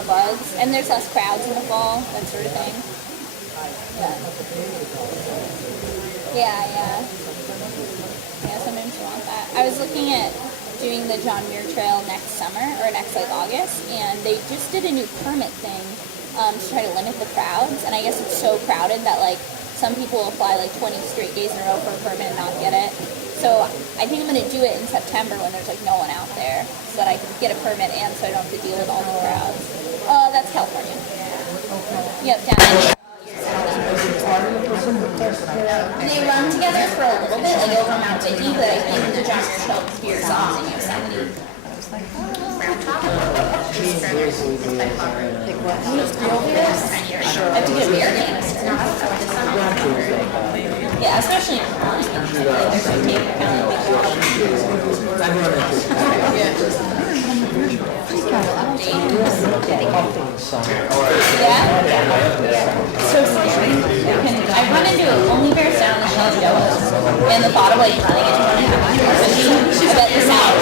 no bugs, and there's less crowds in the fall, that sort of thing. Yeah. Sometimes you want that. I was looking at doing the John Muir Trail next summer, or next August, and they just did a new permit thing to try to limit the crowds, and I guess it's so crowded that some people will fly 20 straight days in a row for a permit and not get it. So I think I'm going to do it in September when there's no one out there, so that I can get a permit and so I don't have to deal with all the crowds. That's California. Yep, down there. They run together for a little bit, over Mount Whitney, but I think the John Muir Trail veers off in Yosemite. I have to get a beer dance. Yeah, especially in Vermont. So scary. I run into a only bear sound that she's going, and the thought of running into one, she's let this out.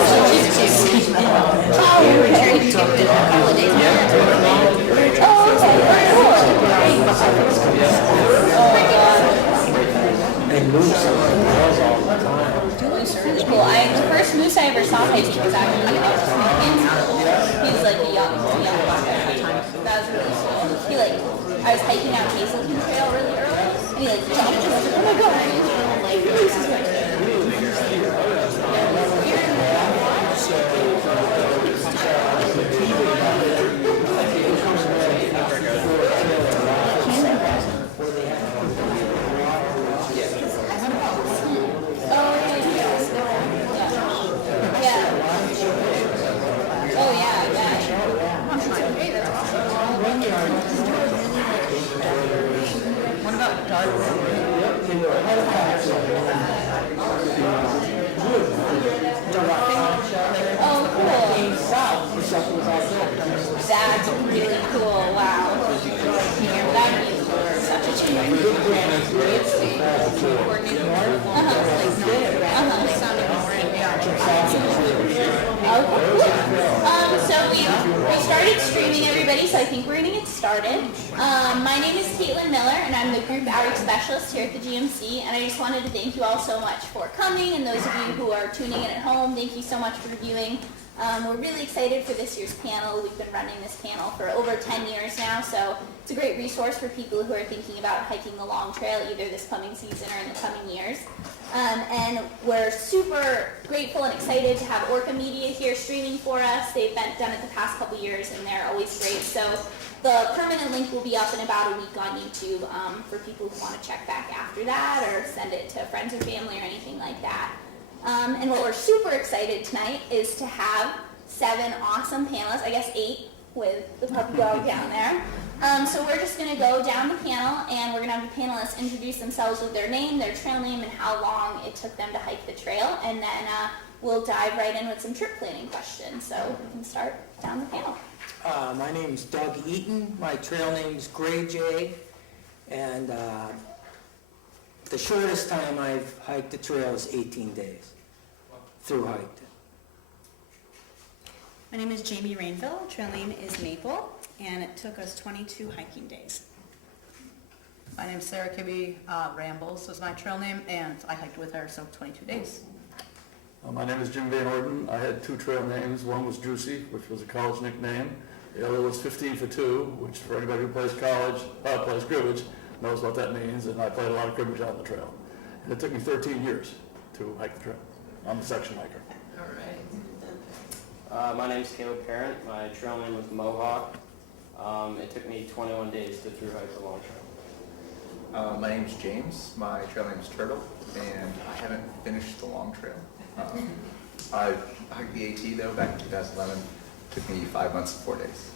Moose are really cool. The first moose I ever saw hiking was actually in school. He was a young buck at the time. That was really cool. I was hiking out Hazelton Trail really early, and he jumped and oh my god. Moose is right there. What about dark? Oh, cool. That's really cool. Wow. That would be such a change. So we started streaming, everybody, so I think we're going to get started. My name is Caitlin Miller, and I'm the Group Outreach Specialist here at the GMC, and I just wanted to thank you all so much for coming, and those of you who are tuning in at home, thank you so much for viewing. We're really excited for this year's panel. We've been running this panel for over 10 years now, so it's a great resource for people who are thinking about hiking the long trail either this coming season or in the coming years. And we're super grateful and excited to have Orca Media here streaming for us. They've done it the past couple years, and they're always great. So the permanent link will be up in about a week on YouTube for people who want to check back after that or send it to friends or family or anything like that. And what we're super excited tonight is to have 7 awesome panelists, I guess 8 with the puppy dog down there. So we're just going to go down the panel, and we're going to have the panelists introduce themselves with their name, their trail name, and how long it took them to hike the trail, and then we'll dive right in with some trip planning questions. So we can start down the panel. My name's Doug Eaton. My trail name's Gray Jay, and the shortest time I've hiked the trail is 18 days through hiked. My name is Jamie Rainville. Trail name is Maple, and it took us 22 hiking days. My name's Sarah Kibbe. Rambles was my trail name, and I hiked with her, so 22 days. My name is Jim Van Orden. I had 2 trail names. One was Juicy, which was a college nickname. The other was 15 for 2, which for anybody who plays plays cribbage, knows what that means, and I played a lot of cribbage on the trail. And it took me 13 years to hike the trail. I'm a section hiker. My name's Caleb Parent. My trail name was Mohawk. It took me 21 days to through hike the long trail. My name's James. My trail name's Turtle, and I haven't finished the long trail. I hiked the AT though back in 2011. Took me 5 months and 4 days.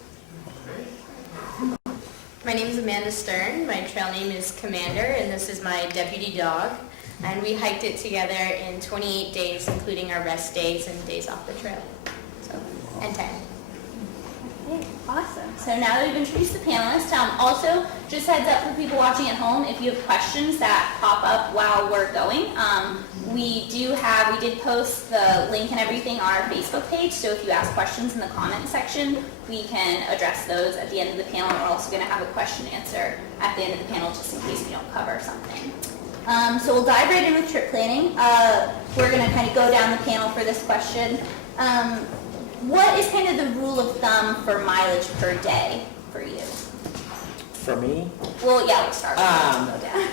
My name is Amanda Stern. My trail name is Commander, and this is my deputy dog. And we hiked it together in 28 days, including our rest days and days off the trail. So, and 10. Okay, awesome. So now that we've introduced the panelists, also just heads up for people watching at home, if you have questions that pop up while we're going, we did post the link and everything on our Facebook page, so if you ask questions in the comment section, we can address those at the end of the panel. We're also going to have a question answer at the end of the panel just in case we don't cover something. So we'll dive right in with trip planning. We're going to kind of go down the panel for this question. What is kind of the rule of thumb for mileage per day for you? For me, Well, yeah, let's start with go down.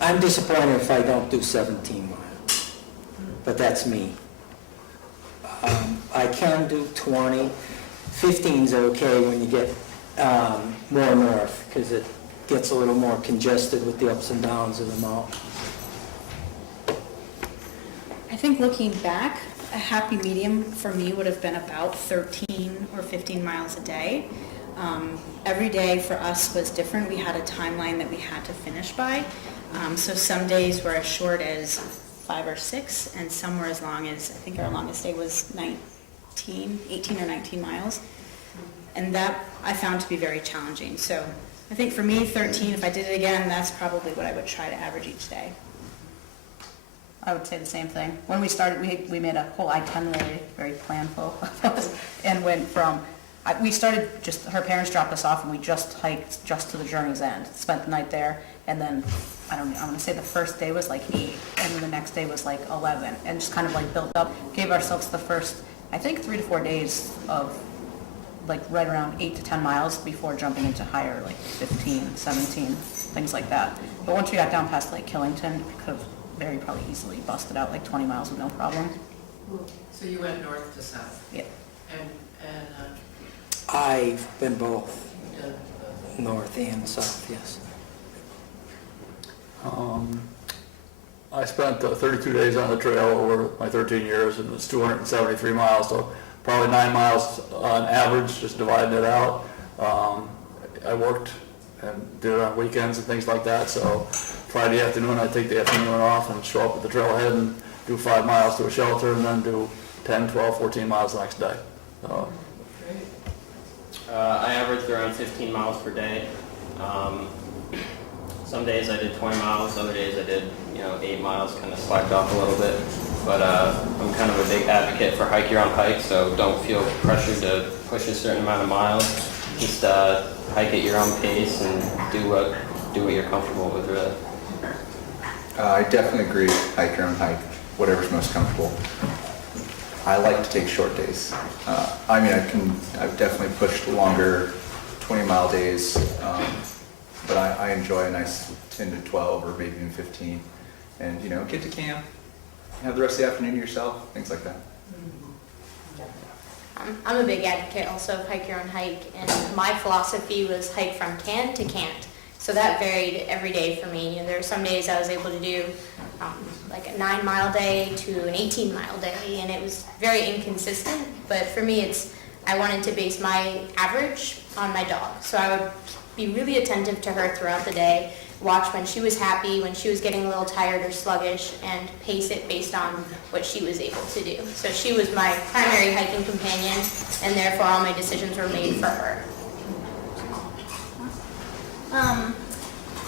I'm disappointed if I don't do 17 miles, but that's me. I can do 20. 15's okay when you get more north, because it gets a little more congested with the ups and downs of the mountain. I think looking back, a happy medium for me would have been about 13 or 15 miles a day. Every day for us was different. We had a timeline that we had to finish by. So some days were as short as 5 or 6, and some were as long as, I think our longest day was 18 or 19 miles. And that I found to be very challenging. So I think for me, 13, if I did it again, that's probably what I would try to average each day. I would say the same thing. When we started, we made a whole itinerary, very planful, and went from, we started just, her parents dropped us off and we just hiked just to the journey's end, spent the night there, and then, I don't know, I'm gonna say the first day was like 8, and then the next day was like 11, and just kind of like built up, gave ourselves the first, I think 3 to 4 days of like right around 8 to 10 miles before jumping into higher, like 15, 17, things like that. But once we got down past Lake Killington, we could have very probably easily busted out like 20 miles with no problem. So you went north to south? Yeah. And I've been both, done north and south, yes. I spent 32 days on the trail over my 13 years, and it's 273 miles, so probably 9 miles on average, just dividing it out. I worked and did it on weekends and things like that, so Friday afternoon, I'd take the afternoon off and show up at the trailhead and do 5 miles to a shelter, and then do 10, 12, 14 miles the next day. I averaged around 15 miles per day. Some days I did 20 miles, other days I did 8 miles, kind of slacked off a little bit. But I'm kind of a big advocate for hike your own hike, so don't feel pressured to push a certain amount of miles. Just hike at your own pace and do what you're comfortable with, really. I definitely agree, hike your own hike, whatever's most comfortable. I like to take short days. I've definitely pushed longer 20-mile days, but I enjoy a nice 10 to 12 or maybe even 15. And, get to camp, have the rest of the afternoon to yourself, things like that. I'm a big advocate also of hike your own hike, and my philosophy was hike from can to can't. So that varied every day for me. There were some days I was able to do like a 9-mile day to an 18-mile day, and it was very inconsistent. But for me, I wanted to base my average on my dog. So I would be really attentive to her throughout the day, watch when she was happy, when she was getting a little tired or sluggish, and pace it based on what she was able to do. So she was my primary hiking companion, and therefore all my decisions were made for her.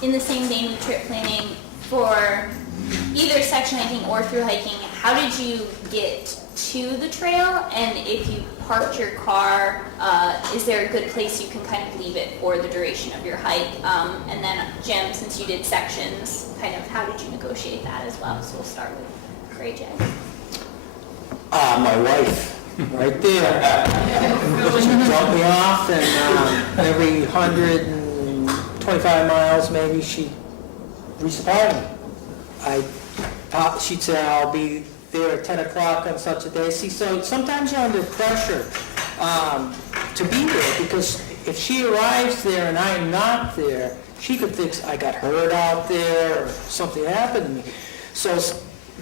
In the same vein with trip planning, for either section hiking or through hiking, how did you get to the trail? And if you parked your car, is there a good place you can kind of leave it for the duration of your hike? And then Jim, since you did sections, kind of how did you negotiate that as well? So we'll start with Gray Jay. My wife, right there. She dropped me off, and every 125 miles maybe she resupplied me. She'd say, I'll be there at 10 o'clock on such a day. See, so sometimes you're under pressure to be there, because if she arrives there and I'm not there, she could think I got hurt out there or something happened to me. So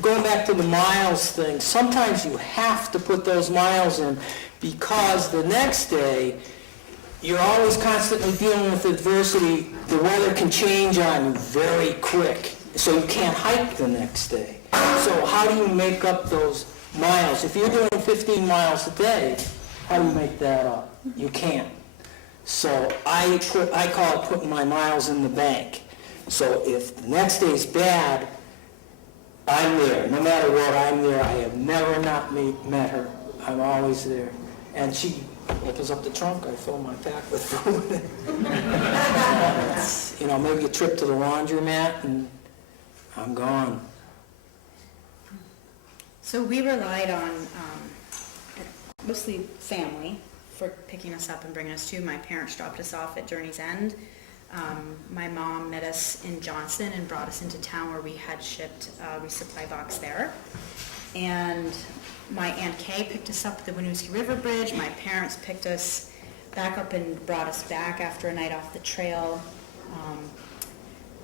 going back to the miles thing, sometimes you have to put those miles in, because the next day you're always constantly dealing with adversity. The weather can change on you very quick, so you can't hike the next day. So how do you make up those miles? If you're doing 15 miles a day, How do you make that up? You can't. So I call it putting my miles in the bank. So if the next day's bad, I'm there. No matter what, I'm there. I have never not met her. I'm always there. And she opens up the trunk, I fill my pack with food. You know, maybe a trip to the laundromat, and I'm gone. So we relied on mostly family for picking us up and bringing us to. My parents dropped us off at Journey's End. My mom met us in Johnson and brought us into town where we had shipped a resupply box there. And my Aunt Kay picked us up at the Winooski River Bridge. My parents picked us back up and brought us back after a night off the trail.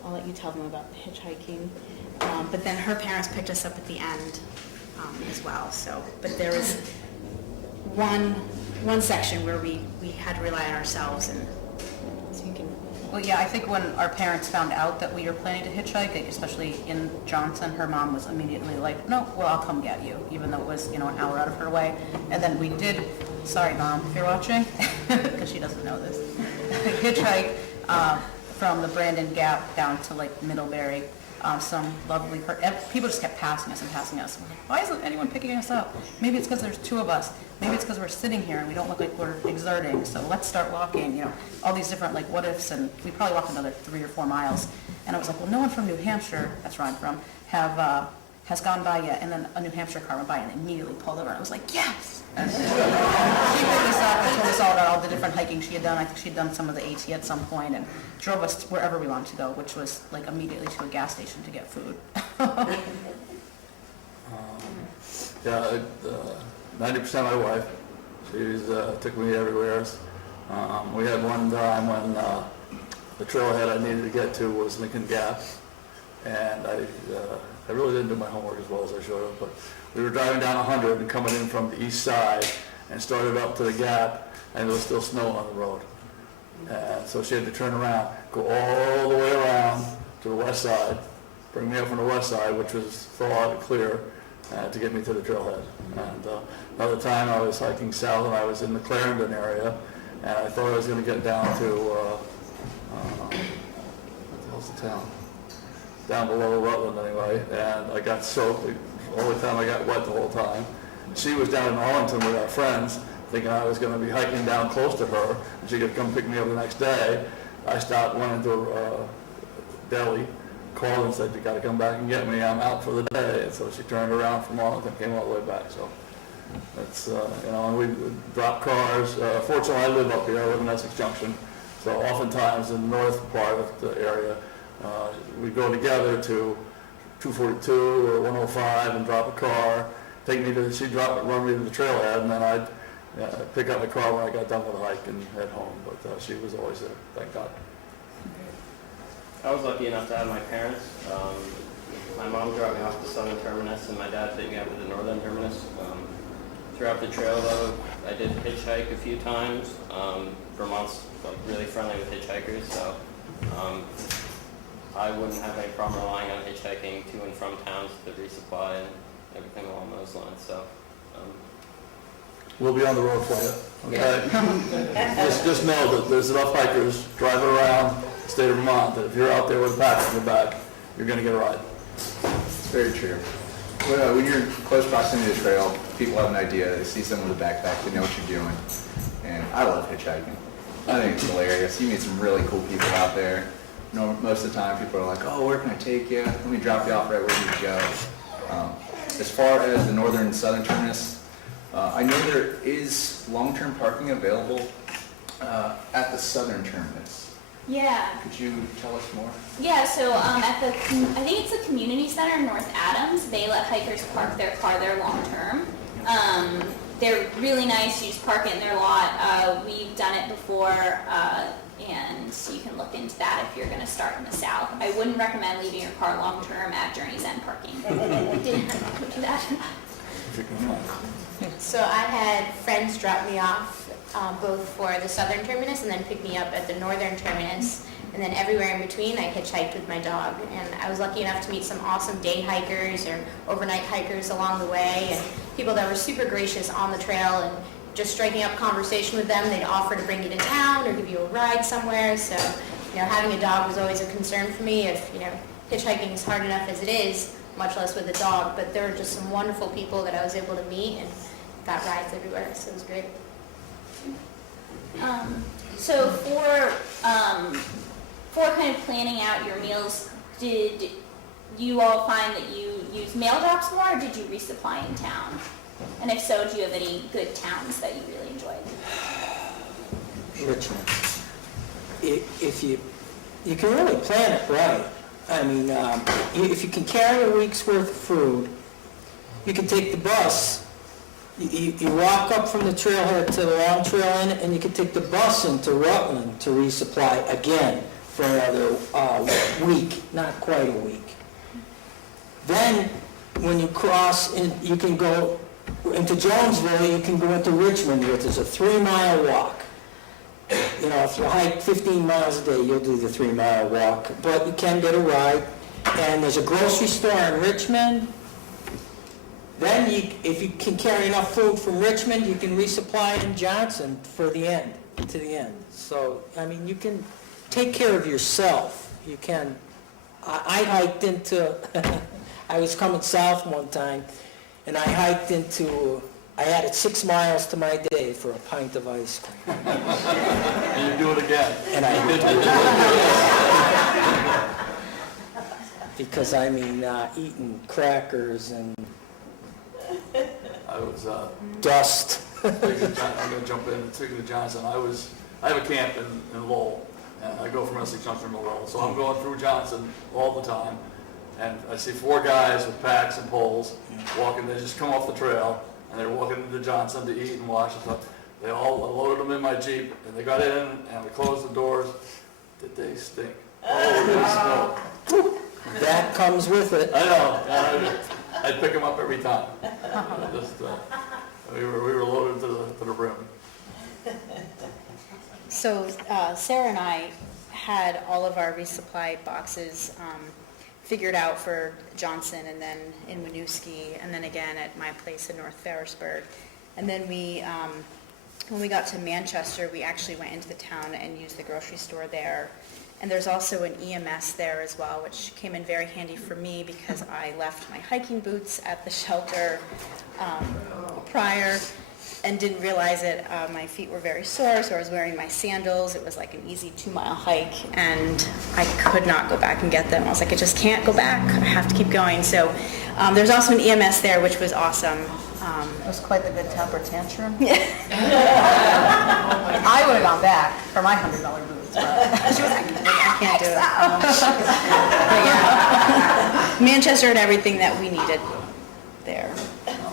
I'll let you tell them about the hitchhiking. But then her parents picked us up at the end as well. So, but there was one section where we had to rely on ourselves, and so you can. Well, yeah, I think when our parents found out that we were planning to hitchhike, like, especially in Johnson, her mom was immediately like, no, well, I'll come get you, even though it was, an hour out of her way. And then we did, sorry Mom, if you're watching, because she doesn't know this, hitchhike from the Brandon Gap down to like Middlebury. Some lovely, people just kept passing us and passing us. We're like, why isn't anyone picking us up? Maybe it's because there's two of us. Maybe it's because we're sitting here and we don't look like we're exerting. So let's start walking, all these different like what ifs. And we probably walked another 3 or 4 miles. And I was like, well, no one from New Hampshire, that's where I'm from, has gone by yet. And then a New Hampshire car went by and immediately pulled over. And I was like, yes! And she picked us up and told us all about all the different hiking she had done. I think she had done some of the AT at some point and drove us wherever we wanted to go, which was like immediately to a gas station to get food. Yeah, 90% my wife. She's took me everywhere. We had one time when the trailhead I needed to get to was Lincoln Gap, and I really didn't do my homework as well as I should have, but we were driving down 100 and coming in from the east side and started up to the Gap, and there was still snow on the road. And so she had to turn around, go all the way around to the west side, bring me up from the west side, which was thawed and clear, to get me to the trailhead. And another time I was hiking south and I was in the Clarendon area, and I thought I was going to get down to, what the hell's the town? Down below Rutland anyway, and I got soaked. The only time I got wet the whole time. She was down in Arlington with our friends, thinking I was going to be hiking down close to her, and she could come pick me up the next day. I stopped, went into a deli, called and said, you got to come back and get me, I'm out for the day. And so she turned around from Arlington, came all the way back. So that's, and we drop cars. Fortunately, I live up here, I live in Essex Junction. So oftentimes in the north part of the area, we go together to 242 or 105 and drop a car, she'd run me to the trailhead, and then I'd pick up the car when I got done with the hike and head home. But she was always there, thank God. I was lucky enough to have my parents. My mom dropped me off the southern terminus, and my dad picked me up at the northern terminus. Throughout the trail, though, I did hitchhike a few times. Vermont's really friendly with hitchhikers, so I wouldn't have any problem relying on hitchhiking to and from towns to resupply and everything along those lines. So we'll be on the road for you, okay? just know that there's enough hikers driving around the state of Vermont that if you're out there with a pack on your back, you're going to get a ride. It's very true. When you're in close proximity to the trail, people have an idea. They see someone with a backpack, they know what you're doing. And I love hitchhiking. I think it's hilarious. You meet some really cool people out there. Most of the time, people are like, oh, where can I take you? Let me drop you off right where you need to go. As far as the northern and southern terminus, I know there is long-term parking available at the southern terminus. Yeah. Could you tell us more? Yeah, so at the, I think it's the community center in North Adams, they let hikers park their car there long-term. They're really nice, you just park it in their lot. We've done it before, and you can look into that if you're going to start in the south. I wouldn't recommend leaving your car long-term at Journey's End parking. Didn't do that. So I had friends drop me off both for the southern terminus and then pick me up at the northern terminus. And then everywhere in between, I hitchhiked with my dog. And I was lucky enough to meet some awesome day hikers or overnight hikers along the way, and people that were super gracious on the trail and just striking up conversation with them, they'd offer to bring you to town or give you a ride somewhere. So, having a dog was always a concern for me. If, hitchhiking is hard enough as it is, much less with a dog. But there were just some wonderful people that I was able to meet and got rides everywhere. So it was great. So for kind of planning out your meals, did you all find that you use mail drops more, or did you resupply in town? And if so, do you have any good towns that you really enjoyed? Richmond. If you can really plan it right. I mean, if you can carry a week's worth of food, you can take the bus. You walk up from the trailhead to the Long Trail Inn, and you can take the bus into Rutland to resupply again for another week, not quite a week. Then, when you cross, you can go into Jonesville, you can go into Richmond, which is a 3-mile walk. If you hike 15 miles a day, you'll do the 3-mile walk, but you can get a ride. And there's a grocery store in Richmond. Then, if you can carry enough food from Richmond, you can resupply in Johnson to the end. So, I mean, you can take care of yourself. You can. I hiked into, I was coming south one time, and I hiked into, I added 6 miles to my day for a pint of ice cream. And you do it again. And I did it. Because, I mean, eating crackers and I was, dust. I'm going to jump in, speaking of Johnson, I have a camp in Lowell, and I go from Essex Junction to Lowell, so I'm going through Johnson all the time, and I see 4 guys with packs and poles walking. They just come off the trail, and they're walking into Johnson to eat and wash and stuff. They all loaded them in my Jeep, and they got in, and we closed the doors. Did they stink? Oh, they smell. That comes with it. I know. I'd pick them up every time. We were loaded to the brim. So Sarah and I had all of our resupply boxes figured out for Johnson, and then in Winooski, and then again at my place in North Ferrisburgh. And then when we got to Manchester, we actually went into the town and used the grocery store there. And there's also an EMS there as well, which came in very handy for me because I left my hiking boots at the shelter prior and didn't realize it. My feet were very sore, so I was wearing my sandals. It was like an easy 2-mile hike, and I could not go back and get them. I was like, I just can't go back. I have to keep going. So there's also an EMS there, which was awesome. It was quite the good temper tantrum. I would have gone back for my $100 boots, but She was like, I can't do it. But yeah, Manchester had everything that we needed there.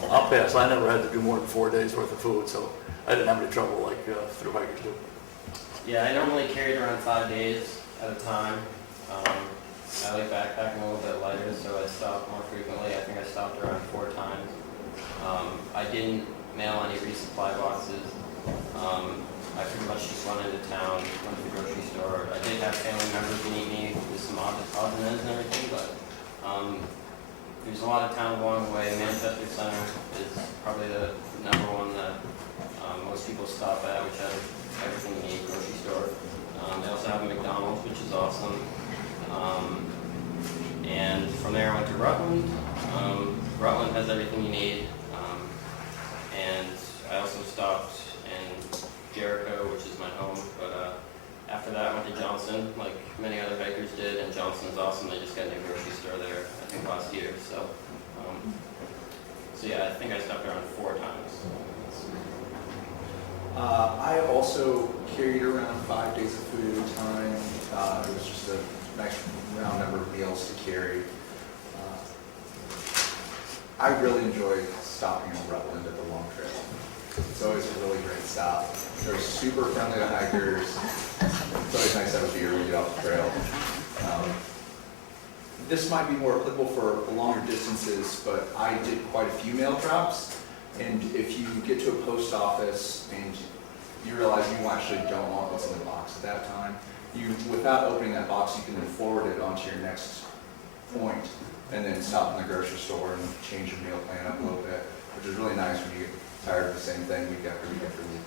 I'll pass. I never had to do more than 4 days worth of food, so I didn't have any trouble like through hikers do. Yeah, I normally carried around 5 days at a time. I like backpacking a little bit lighter, so I stopped more frequently. I think I stopped around 4 times. I didn't mail any resupply boxes. I pretty much just went into town, went to the grocery store. I did have family members meet me with some odds and ends and everything, but there's a lot of towns along the way. Manchester Center is probably the number one that most people stop at, which has everything you need, grocery store. They also have a McDonald's, which is awesome. And from there I went to Rutland. Rutland has everything you need. And I also stopped in Jericho, which is my home, but after that I went to Johnson, like many other hikers did, and Johnson's awesome. They just got a new grocery store there, I think last year. So yeah, I think I stopped around 4 times. I also carried around 5 days of food at a time. It was just a nice round number of meals to carry. I really enjoyed stopping in Rutland at the Long Trail. It's always a really great stop. They're super friendly to hikers. It's always nice to have a beer when you get off the trail. This might be more applicable for longer distances, but I did quite a few mail drops. And if you get to a post office and you realize you actually don't want what's in the box at that time, without opening that box, you can then forward it onto your next point and then stop in the grocery store and change your meal plan up a little bit, which is really nice when you tired of the same thing week after week after week.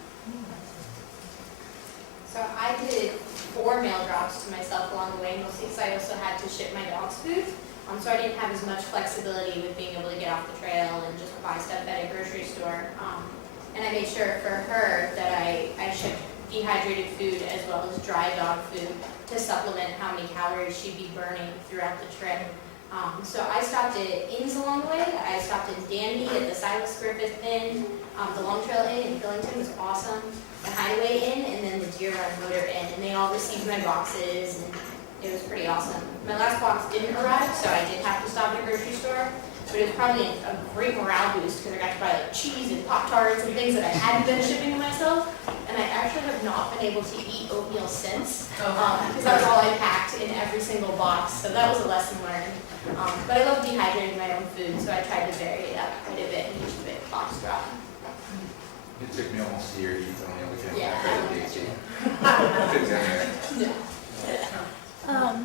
So I did 4 mail drops to myself along the way, mostly because I also had to ship my dog's food. So I didn't have as much flexibility with being able to get off the trail and just buy stuff at a grocery store. And I made sure for her that I shipped dehydrated food as well as dry dog food to supplement how many calories she'd be burning throughout the trip. So I stopped at inns along the way. I stopped in Danby at the Silas Griffith Inn. The Long Trail Inn in Billington was awesome. The Hideaway Inn and then the Deer Run Motor Inn. And they all received my boxes and it was pretty awesome. My last box didn't arrive, so I did have to stop at a grocery store. But it was probably a great morale boost because I got to buy like cheese and Pop-Tarts and things that I hadn't been shipping to myself. And I actually have not been able to eat oatmeal since because that was all I packed in every single box. So that was a lesson learned. But I love dehydrating my own food, so I tried to vary it up quite a bit in each bit box drop. It took me almost a year to eat oatmeal again. Yeah.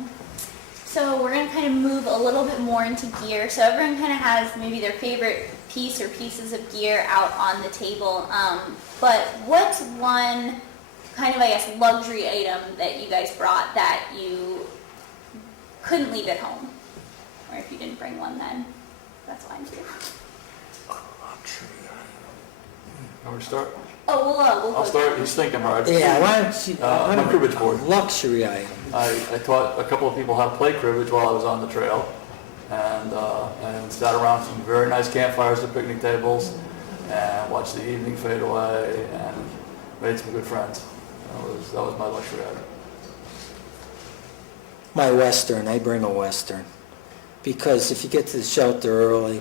So we're going to kind of move a little bit more into gear. So everyone kind of has maybe their favorite piece or pieces of gear out on the table. But what's one kind of, I guess, luxury item that you guys brought that you couldn't leave at home? Or if you didn't bring one, then that's fine too. Want me to start? Oh, we'll I'll start. He's thinking hard. Yeah, why don't you, My cribbage board. luxury item. I taught a couple of people how to play cribbage while I was on the trail, and sat around some very nice campfires at picnic tables, and watched the evening fade away, and made some good friends. That was my luxury item. My Western, I bring a Western. Because if you get to the shelter early,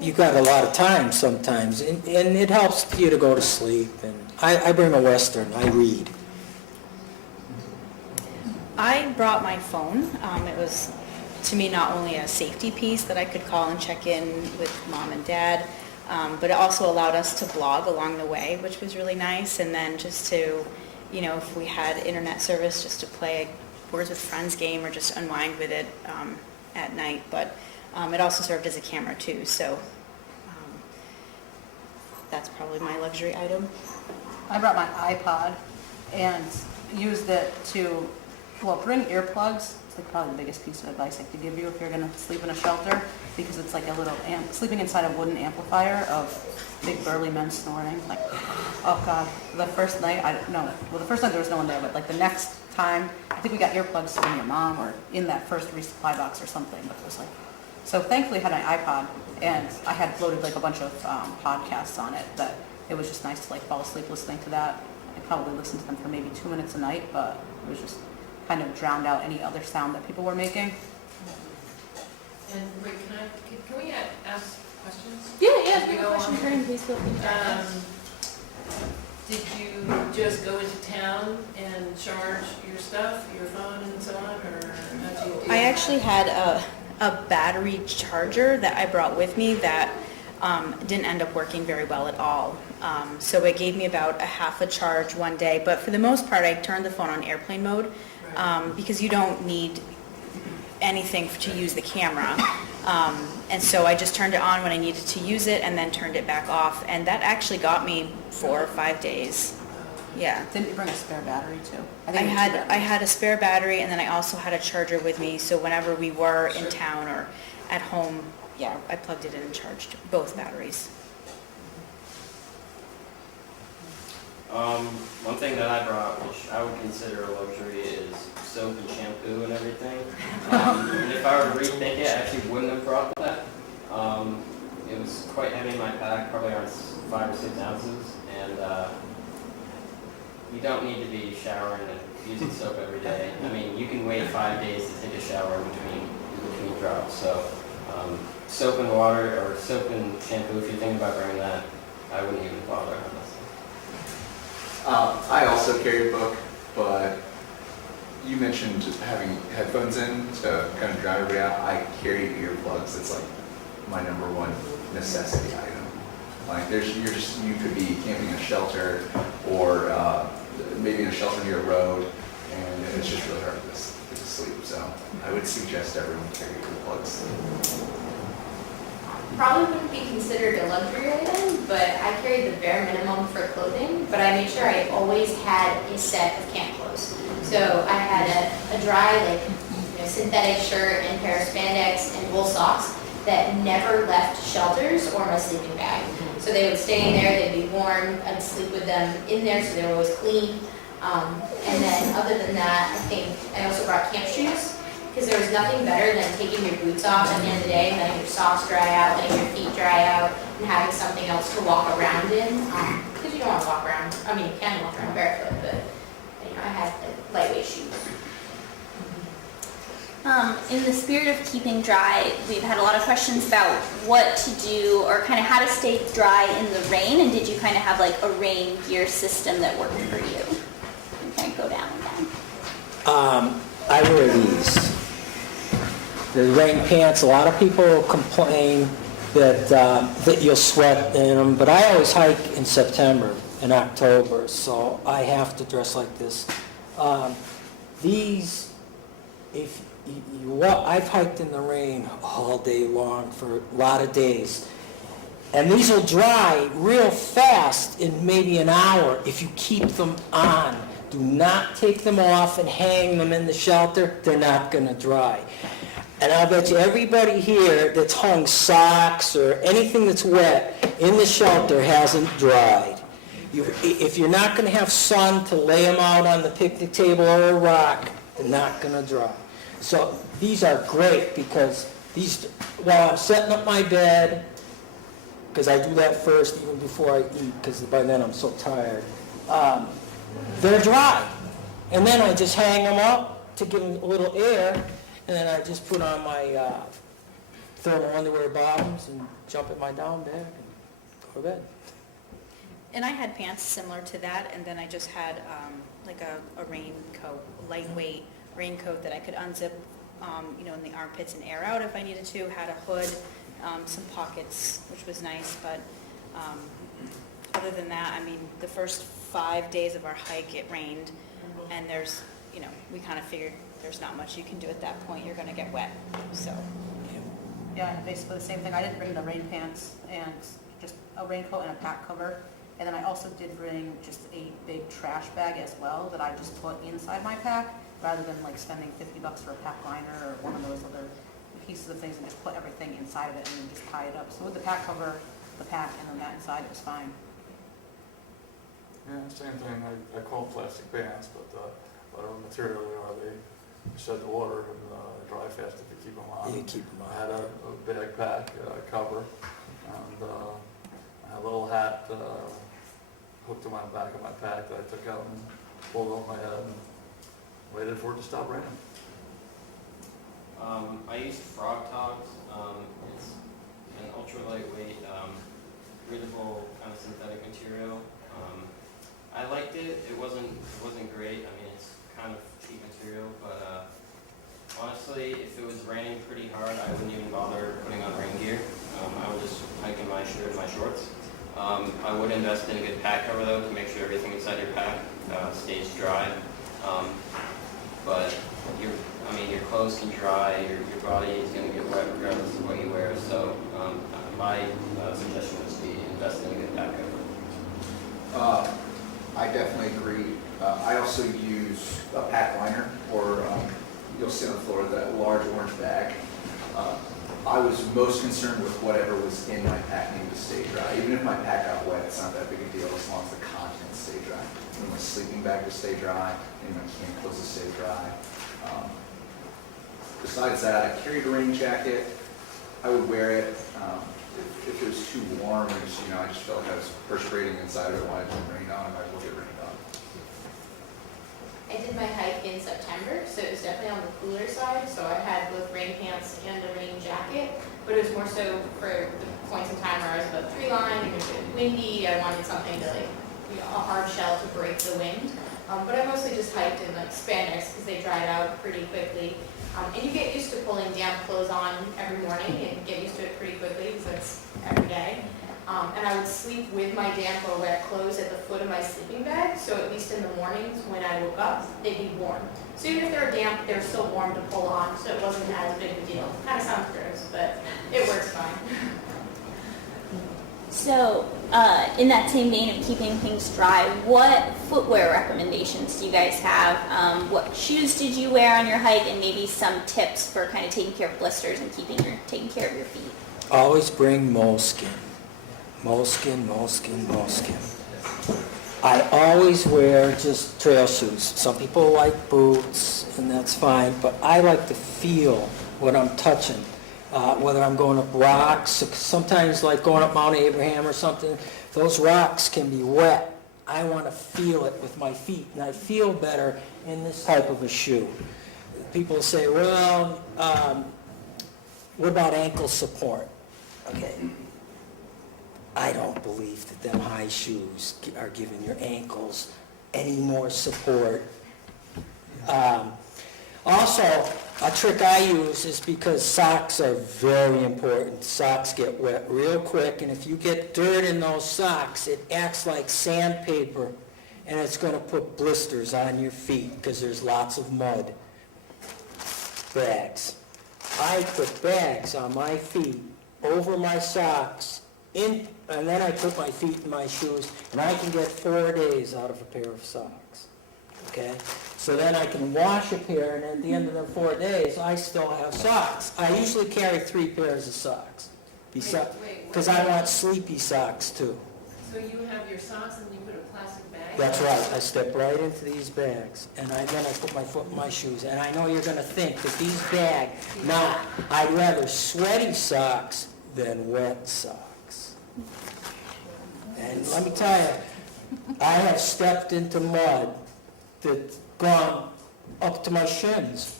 you got a lot of time sometimes, and it helps you to go to sleep. And I bring a Western, I read. I brought my phone. It was, to me, not only a safety piece that I could call and check in with mom and dad, but it also allowed us to blog along the way, which was really nice. And then just to, if we had internet service, just to play a Words with Friends game or just unwind with it at night. But it also served as a camera too. So that's probably my luxury item. I brought my iPod and used it to, bring earplugs. It's like probably the biggest piece of advice I could give you if you're going to sleep in a shelter, because it's like a little, sleeping inside a wooden amplifier of big burly men snoring. Like, oh God, the first night, the first night there was no one there, but like the next time, I think we got earplugs from your mom or in that first resupply box or something, but it was like, so thankfully I had an iPod, and I had loaded like a bunch of podcasts on it that it was just nice to like fall asleep listening to that. I probably listened to them for maybe 2 minutes a night, but it was just kind of drowned out any other sound that people were making. And wait, can we ask questions? Yeah, As if we you go have a question on for here? him, please feel free to ask. Did you just go into town and charge your stuff, your phone and so on, or how'd you do I that? actually had a battery charger that I brought with me that didn't end up working very well at all. So it gave me about a half a charge one day, but for the most part I turned the phone on airplane mode because you don't need anything to use the camera. And so I just turned it on when I needed to use it and then turned it back off, and that actually got me 4 or 5 days. Yeah. Didn't you bring a spare battery too? I think you had had a spare battery, and then I also had a charger with me, so whenever we were in town or at home, yeah, I plugged it in and charged both batteries. One thing that I brought, which I would consider a luxury, is soap and shampoo and everything. And if I were to rethink it, I actually wouldn't have brought that. It was quite heavy in my pack, probably around 5 or 6 ounces, and you don't need to be showering and using soap every day. I mean, you can wait 5 days to take a shower in between drops. So soap and water, or soap and shampoo, if you're thinking about bringing that, I wouldn't even bother unless. I also carry a book, but you mentioned just having headphones in to kind of drown everybody out. I carry earplugs. It's like my number one necessity item. Like you could be camping in a shelter or maybe in a shelter near a road, and it's just really hard to get to sleep. So I would suggest everyone carry earplugs. probably wouldn't be considered a luxury item, but I carried the bare minimum for clothing, but I made sure I always had a set of camp clothes. So I had a dry, like, synthetic shirt and pair of spandex and wool socks that never left shelters or my sleeping bag. So they would stay in there, they'd be warm, I'd sleep with them in there so they were always clean. And then other than that, I think I also brought camp shoes, because there was nothing better than taking your boots off at the end of the day and letting your socks dry out, letting your feet dry out, and having something else to walk around in. Because you don't want to walk around, I mean, you can walk around barefoot, but I had lightweight shoes. In the spirit of keeping dry, we've had a lot of questions about what to do or kind of how to stay dry in the rain, and did you kind of have like a rain gear system that worked for you? You kind of go down and down. I wear these. The rain pants. A lot of people complain that you'll sweat in them, but I always hike in September and October, so I have to dress like this. These, if you walk, I've hiked in the rain all day long for a lot of days, and these will dry real fast in maybe an hour if you keep them on. Do not take them off and hang them in the shelter. They're not going to dry. And I'll bet you everybody here that's hung socks or anything that's wet in the shelter hasn't dried. If you're not going to have sun to lay them out on the picnic table or a rock, they're not going to dry. So these are great because these, while I'm setting up my bed, because I do that first even before I eat, because by then I'm so tired, they're dry. And then I just hang them up to get a little air, and then I just put on my thermal underwear bottoms and jump in my down bag and go to bed. And I had pants similar to that, and then I just had like a raincoat, lightweight raincoat that I could unzip, in the armpits and air out if I needed to. Had a hood, some pockets, which was nice. But other than that, I mean, the first 5 days of our hike, it rained, and there's, we kind of figured there's not much you can do at that point. You're going to get wet, so. Yeah, basically the same thing. I didn't bring the rain pants and just a raincoat and a pack cover. And then I also did bring just a big trash bag as well that I just put inside my pack, rather than like spending $50 for a pack liner or one of those other pieces of things, and just put everything inside of it and then just tie it up. So with the pack cover, the pack, and then that inside, it was fine. Yeah, same thing. I call them plastic bands, but whatever material they are, they shed the water and dry fast if you keep them on. You keep them on. I had a backpack cover, and I had a little hat hooked to my back of my pack that I took out and pulled over my head and waited for it to stop raining. I used Frog Togs. It's an ultra lightweight, breathable kind of synthetic material. I liked it. It wasn't great. I mean, it's kind of cheap material, but honestly, if it was raining pretty hard, I wouldn't even bother putting on rain gear. I would just hike in my shirt and my shorts. I would invest in a good pack cover though to make sure everything inside your pack stays dry. But your clothes can dry, your body is going to get wet regardless of what you wear. So my suggestion would be invest in a good pack cover. I definitely agree. I also use a pack liner, or you'll see on the floor that large orange bag. I was most concerned with whatever was in my pack needing to stay dry. Even if my pack got wet, it's not that big a deal as long as the contents stay dry. I need my sleeping bag to stay dry, and my camp clothes to stay dry. Besides that, I carried a rain jacket. I would wear it if it was too warm, or just, I just felt like I was perspiring inside of it when I didn't rain on, I might as well get rained on. I did my hike in September, so it was definitely on the cooler side. So I had both rain pants and a rain jacket, but it was more so for the points in time where I was above tree line and it was windy. I wanted something to a hard shell to break the wind. But I mostly just hiked in like spandex because they dried out pretty quickly. And you get used to pulling damp clothes on every morning and get used to it pretty quickly because it's every day. And I would sleep with my damp or wet clothes at the foot of my sleeping bag, so at least in the mornings when I woke up, they'd be warm. So even if they're damp, they're still warm to pull on, so it wasn't as big a deal. Kind of sounds gross, but it works fine. So, in that same vein of keeping things dry, what footwear recommendations do you guys have? What shoes did you wear on your hike, and maybe some tips for kind of taking care of blisters and taking care of your feet? Always bring moleskin. Moleskin, moleskin, moleskin. I always wear just trail shoes. Some people like boots, and that's fine, but I like to feel what I'm touching. Whether I'm going up rocks, sometimes like going up Mount Abraham or something, those rocks can be wet. I want to feel it with my feet, and I feel better in this type of a shoe. People say, well, what about ankle support? Okay. I don't believe that them high shoes are giving your ankles any more support. Also, a trick I use is because socks are very important. Socks get wet real quick, and if you get dirt in those socks, it acts like sandpaper, and it's going to put blisters on your feet because there's lots of mud. Bags. I put bags on my feet over my socks, and then I put my feet in my shoes, and I can get 4 days out of a pair of socks. Okay? So then I can wash a pair, and at the end of the 4 days, I still have socks. I usually carry 3 pairs of socks, because I want sleepy socks too. So you have your socks and you put a plastic bag? That's right. I step right into these bags, and then I put my foot in my shoes. And I know you're going to think that these bags, now, I'd rather sweaty socks than wet socks. And let me tell you, I have stepped into mud that's gone up to my shins.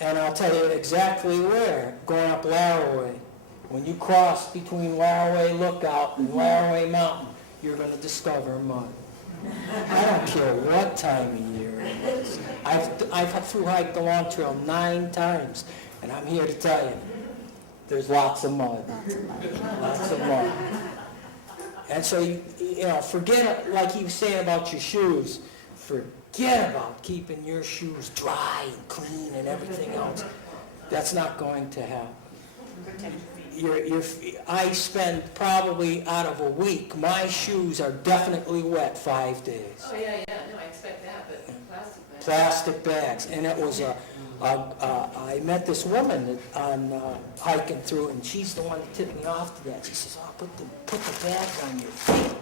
And I'll tell you exactly where, going up Laraway. When you cross between Laraway Lookout and Laraway Mountain, you're going to discover mud. I don't care what time of year it is. I've through-hiked the Long Trail 9 times, and I'm here to tell you, there's lots of mud. Lots of mud. And so, you know, forget, like you were saying about your shoes, forget about keeping your shoes dry and clean and everything else. That's not going to happen. I spend probably out of a week, my shoes are definitely wet 5 days. Oh, yeah, no, I expect that, but plastic bags. Plastic bags, and it was I met this woman on hiking through, and she's the one that tipped me off to that. She says, "Oh, put the bags on your feet,"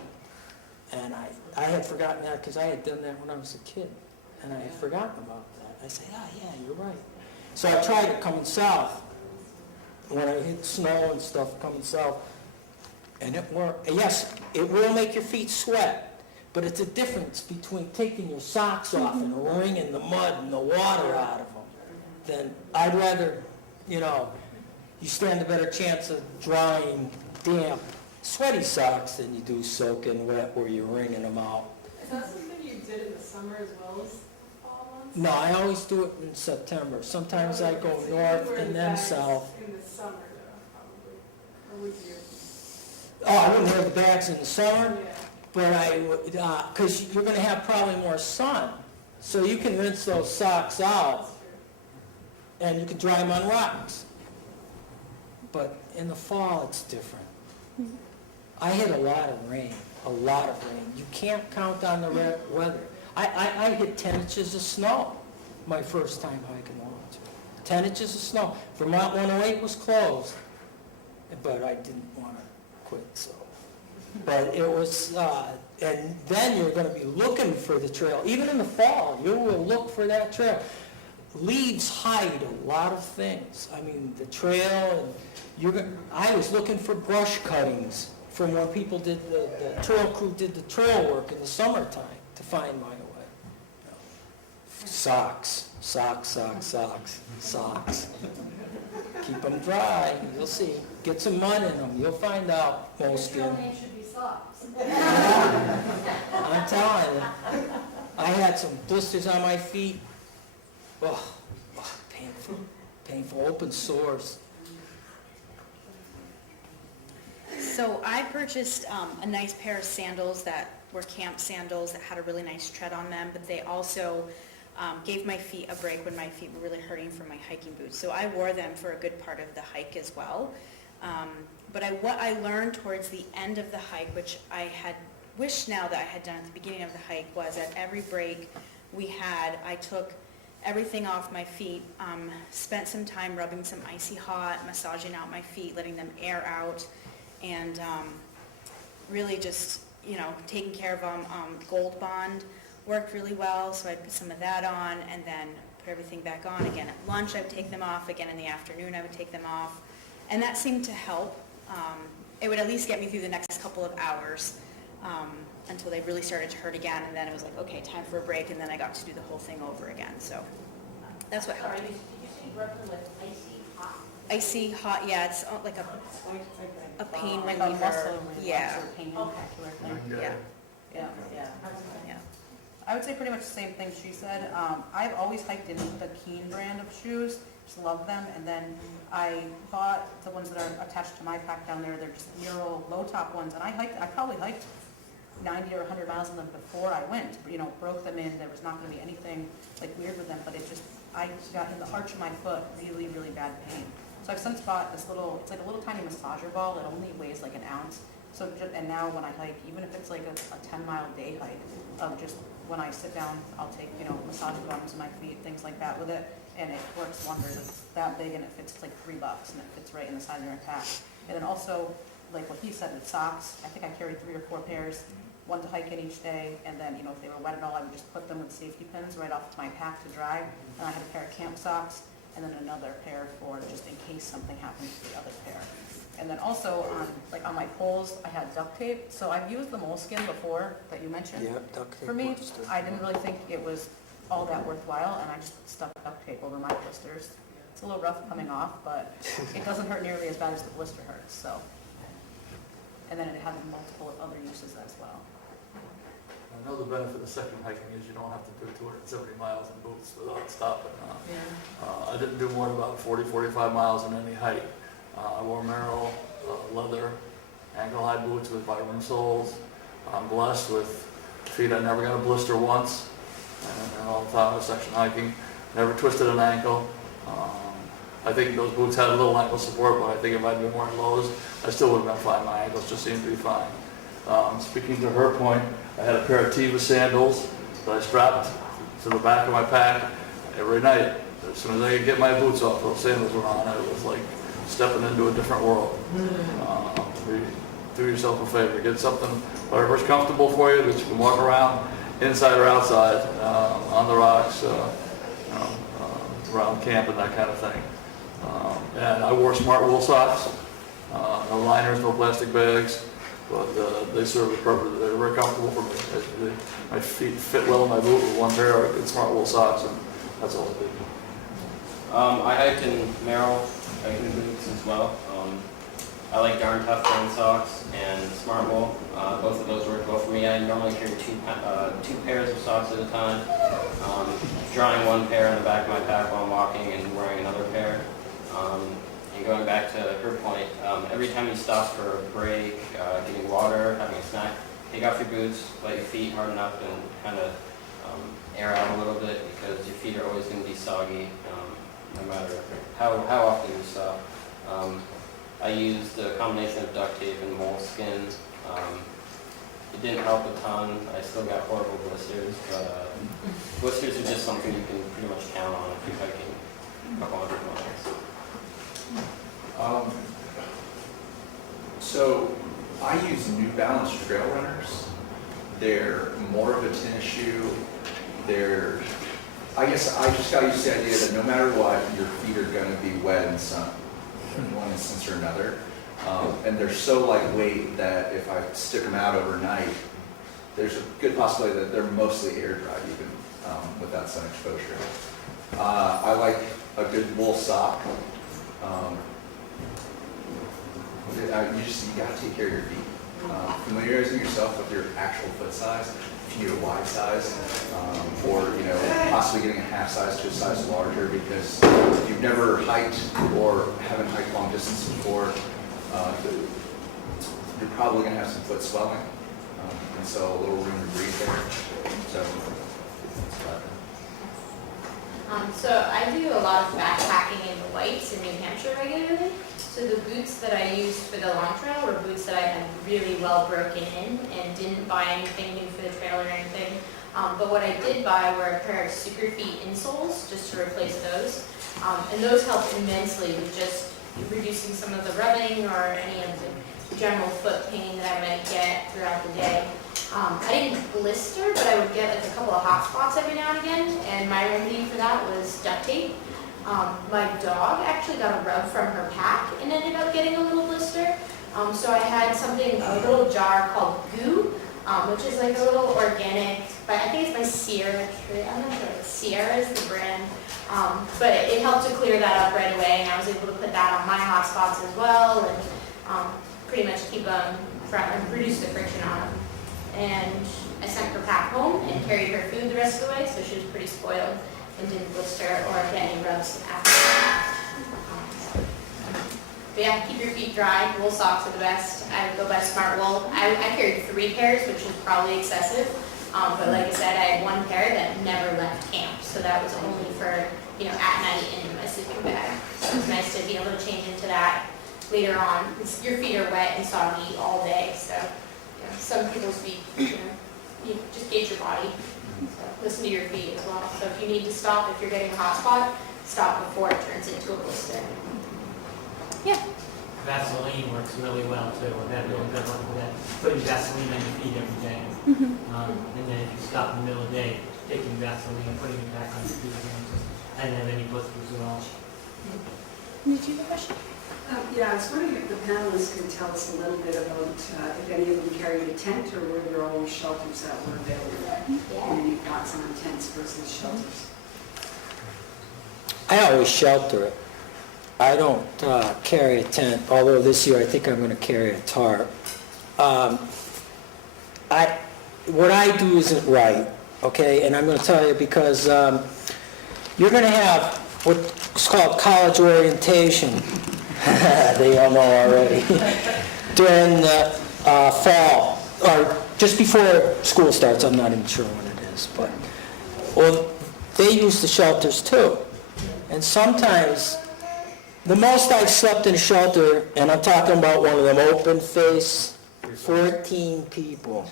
and I had forgotten that because I had done that when I was a kid, and I had forgotten about that. I said, "Oh, yeah, you're right." So I tried it coming south when I hit snow and stuff coming south, and it worked. Yes, it will make your feet sweat, but it's a difference between taking your socks off and wringing the mud and the water out of them. Then I'd rather, you stand a better chance of drying damp, sweaty socks than you do soaking wet where you're wringing them out. Is that something you did in the summer as well as the fall months? No, I always do it in September. Sometimes I go north and then south. In the summer, though, probably, or would you? Oh, I wouldn't wear the bags in the summer, Yeah. but I would, because you're going to have probably more sun. So you can rinse those socks out, and you can dry them on rocks. But in the fall, it's different. I hit a lot of rain. You can't count on the weather. I hit 10 inches of snow my first time hiking Long Trail. 10 inches of snow. Vermont 108 was closed, but I didn't want to quit, so. But it was, and then you're going to be looking for the trail. Even in the fall, you will look for that trail. Leaves hide a lot of things. I mean, the trail, and I was looking for brush cuttings from when people did the trail crew did the trail work in the summertime to find my way. Socks. Keep them dry. You'll see. Get some mud in them. You'll find out. Moleskin. Your name should be socks. I'm telling you. I had some blisters on my feet. Oh, painful, open sores. So I purchased a nice pair of sandals that were camp sandals that had a really nice tread on them, but they also gave my feet a break when my feet were really hurting from my hiking boots. So I wore them for a good part of the hike as well. But what I learned towards the end of the hike, which I had wished now that I had done at the beginning of the hike, was at every break we had, I took everything off my feet, spent some time rubbing some icy hot, massaging out my feet, letting them air out, and really just, taking care of them. Gold Bond worked really well, so I put some of that on, and then put everything back on. Again, at lunch I would take them off, again in the afternoon I would take them off, and that seemed to help. It would at least get me through the next couple of hours until they really started to hurt again, and then it was like, okay, time for a break, and then I got to do the whole thing over again, so that's what helped. Sorry, did you say you rubbed them with icy hot? Icy hot, yeah, it's like a pain Like a muscle reliever. Yeah, relaxer, pain reliever thing. yeah, Yeah. yeah. I would say pretty much the same thing she said. I've always hiked in the Keen brand of shoes, just love them. And then I bought the ones that are attached to my pack down there. They're just Euro low top ones. And I probably hiked 90 or 100 miles in them before I went. Broke them in. There was not going to be anything like weird with them, but I got in the arch of my foot really, really bad pain. So I've since bought this it's like a little tiny massager ball that only weighs like an ounce. And now when I hike, even if it's like a 10-mile day hike, just when I sit down, I'll take, massage guns in my feet, things like that with it, and it works wonders. It's that big and it fits like $3, and it fits right in the side of your pack. And then also, like what he said with socks, I think I carried 3 or 4 pairs, one to hike in each day, and then, if they were wet at all, I would just put them with safety pins right off my pack to dry. And I had a pair of camp socks, and then another pair for just in case something happened to the other pair. And then also on my poles, I had duct tape. So I've used the moleskin before that you mentioned. Yeah, duct tape For me, works too. I didn't really think it was all that worthwhile, and I just stuck duct tape over my blisters. It's a little rough coming off, but it doesn't hurt nearly as bad as the blister hurts. So, and then it has multiple other uses as well. I know the benefit of second hiking is you don't have to do 270 miles in boots without stopping. I didn't do more than about 40, 45 miles in any hike. I wore Merrell leather, ankle-high boots with vibram soles. I'm blessed with feet. I never got a blister once, and all the time I was section hiking. Never twisted an ankle. I think those boots had a little ankle support, but I think if I'd been wearing lows, I still would have been fine. My ankles just seemed to be fine. Speaking to her point, I had a pair of Teva sandals that I strapped to the back of my pack every night. As soon as I could get my boots off, those sandals were on. It was like stepping into a different world. Do yourself a favor, get something, whatever's comfortable for you, that you can walk around inside or outside, on the rocks, around camp and that kind of thing. And I wore smart wool socks, no liners, no plastic bags, but they serve the purpose. They're very comfortable for me. My feet fit well in my boot with one pair of good smart wool socks, and that's all I did. I hiked in Merrell hiking boots as well. I like Darn Tough Rain socks and Smart Wool. Both of those work well for me. I normally carry two pairs of socks at a time, drawing one pair in the back of my pack while I'm walking and wearing another pair. And going back to her point, every time you stop for a break, getting water, having a snack, take off your boots, let your feet harden up and kind of air out a little bit, because your feet are always going to be soggy, no matter how often you stop. I used a combination of duct tape and moleskin. It didn't help a ton. I still got horrible blisters, but blisters are just something you can pretty much count on if you're hiking a couple hundred miles. So I use New Balance trail runners. They're more of a tennis shoe. I guess I just got used to the idea that no matter what, your feet are going to be wet in some in one instance or another. And they're so lightweight that if I stick them out overnight, there's a good possibility that they're mostly air dried even without sun exposure. I like a good wool sock. You gotta take care of your feet. Familiarizing yourself with your actual foot size. If you need a wide size, or possibly getting a half size to a size larger, because if you've never hiked or haven't hiked long distance before, you're probably going to have some foot swelling, and so a little room to breathe there. So I do a lot of backpacking in the Whites in New Hampshire regularly. So the boots that I used for the long trail were boots that I had really well broken in and didn't buy anything new for the trail or anything. But what I did buy were a pair of Super Feet insoles just to replace those. And those helped immensely with just reducing some of the rubbing or any of the general foot pain that I might get throughout the day. I didn't blister, but I would get like a couple of hot spots every now and again, and my remedy for that was duct tape. My dog actually got a rub from her pack and ended up getting a little blister. So I had a little jar called Goo, which is like a little organic, but I think it's by Sierra Tree. I'm not sure. Sierra is the brand. But it helped to clear that up right away, and I was able to put that on my hot spots as well, and pretty much keep them reduce the friction on them. And I sent her pack home and carried her food the rest of the way, so she was pretty spoiled and didn't blister or get any rubs after that. But yeah, keep your feet dry. Wool socks are the best. I would go by Smart Wool. I carried 3 pairs, which was probably excessive. But like I said, I had 1 pair that never left camp, so that was only for, at night in my sleeping bag. So it's nice to be able to change into that later on. Your feet are wet and soggy all day, so some people's feet, you just gauge your body. So listen to your feet as well. So if you need to stop, if you're getting a hot spot, stop before it turns into a blister. Yeah. Vaseline works really well too. I've had real good luck with that. Putting Vaseline on your feet every day. And then if you stop in the middle of the day, taking Vaseline and putting it back on your feet again. I didn't have any blisters at all. Did you have a question? Yeah, I was wondering if the panelists could tell us a little bit about if any of them carried a tent or were there always shelters that were available? And any thoughts on tents versus shelters? I always shelter it. I don't carry a tent, although this year I think I'm going to carry a tarp. What I do isn't right, okay? And I'm going to tell you because you're going to have what's called college orientation. They all know already. During the fall, or just before school starts, I'm not even sure when it is, but they use the shelters too. And sometimes, the most I've slept in a shelter, and I'm talking about one of them open face, 14 people.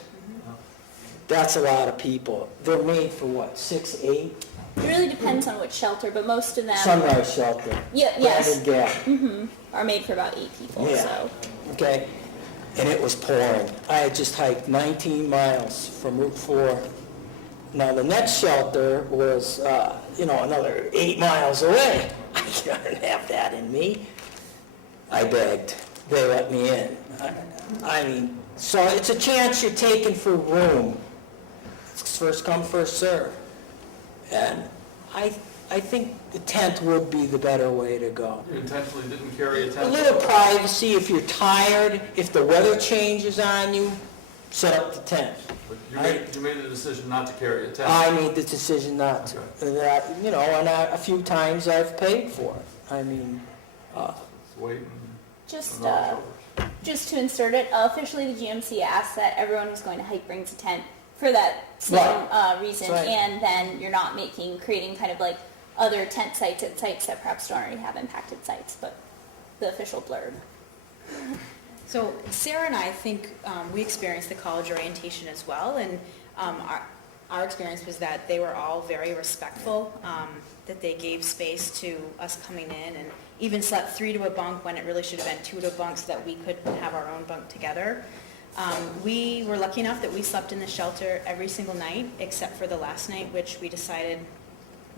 That's a lot of people. They're made for what, 6, 8? It really depends on which shelter, but most of them. Sunrise shelter. Yeah, yes. Brandon Gap. Are made for about 8 people. Yeah. So. Okay. And it was pouring. I had just hiked 19 miles from Route 4. Now the next shelter was, another 8 miles away. I didn't have that in me. I begged. They let me in. I mean, so it's a chance you're taking for room. It's first come, first serve. And I think the tent would be the better way to go. You intentionally didn't carry a tent? A little privacy. If you're tired, if the weather changes on you, set up the tent. But you made the decision not to carry a tent? I made the decision not to. That, and a few times I've paid for it. I mean, Wait. Just to insert it, officially the GMC asked that everyone who's going to hike brings a tent for that same reason, Right. and then you're not creating kind of like other tent sites at sites that perhaps don't already have impacted sites, but the official blurb. So Sarah and I think we experienced the college orientation as well, and our experience was that they were all very respectful, that they gave space to us coming in, and even slept 3 to a bunk when it really should have been 2 to a bunk so that we could have our own bunk together. We were lucky enough that we slept in the shelter every single night except for the last night, which we decided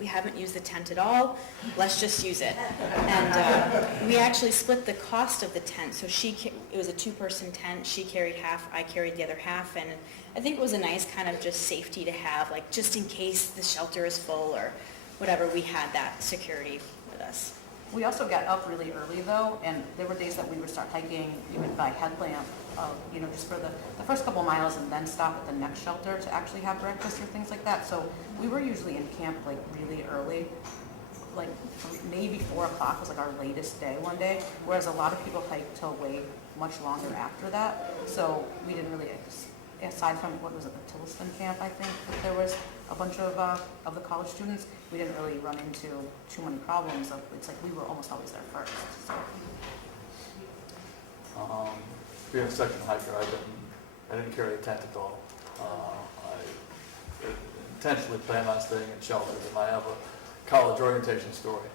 we haven't used the tent at all, let's just use it. And we actually split the cost of the tent. So it was a 2-person tent, she carried half, I carried the other half, and I think it was a nice kind of just safety to have, like just in case the shelter is full or whatever, we had that security with us. We also got up really early though, and there were days that we would start hiking even by headlamp, just for the first couple miles and then stop at the next shelter to actually have breakfast or things like that. So we were usually in camp like really early, like maybe 4 o'clock was like our latest day one day, whereas a lot of people hike till way much longer after that. So we didn't really, aside from, what was it, the Tilliston camp, I think, that there was a bunch of the college students, we didn't really run into too many problems. It's like we were almost always there first. So. Being a section hiker, I didn't carry a tent at all. I intentionally planned on staying in shelters, and I have a college orientation story.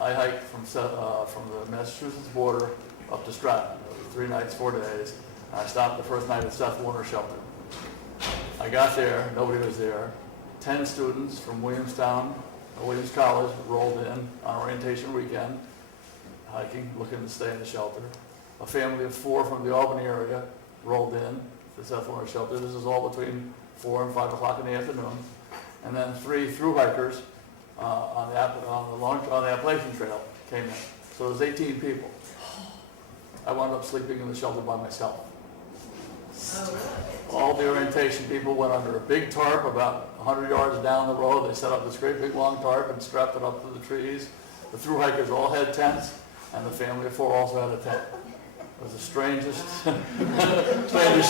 I hiked from the Massachusetts border up to Stratton. It was 3 nights, 4 days. And I stopped the first night at Seth Warner Shelter. I got there, nobody was there. 10 students from Williams College rolled in on orientation weekend, hiking, looking to stay in the shelter. A family of 4 from the Albany area rolled in to Seth Warner Shelter. This is all between 4 and 5 o'clock in the afternoon. And then 3 through hikers on the Appalachian Trail came in. So there's 18 people. I wound up sleeping in the shelter by myself. Oh, really? All the orientation people went under a big tarp about 100 yards down the road. They set up this great big long tarp and strapped it up to the trees. The through hikers all had tents, and the family of 4 also had a tent. It was the strangest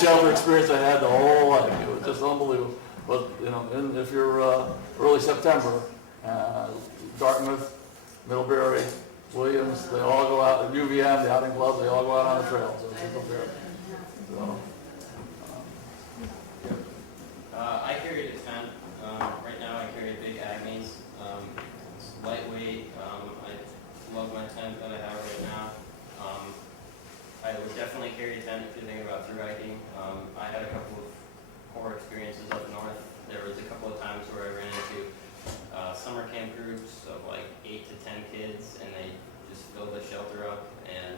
shelter experience I had the whole life. It was just unbelievable. But and if you're early September, Dartmouth, Middlebury, Williams, they all go out. The UVM, the outing club, they all go out on the trails. So, I carried a tent. Right now I carry a big Agnes. It's lightweight. I love my tent that I have right now. I would definitely carry a tent if you're thinking about through hiking. I had a couple of horror experiences up north. There was a couple of times where I ran into summer camp groups of like 8 to 10 kids, and they just filled the shelter up, and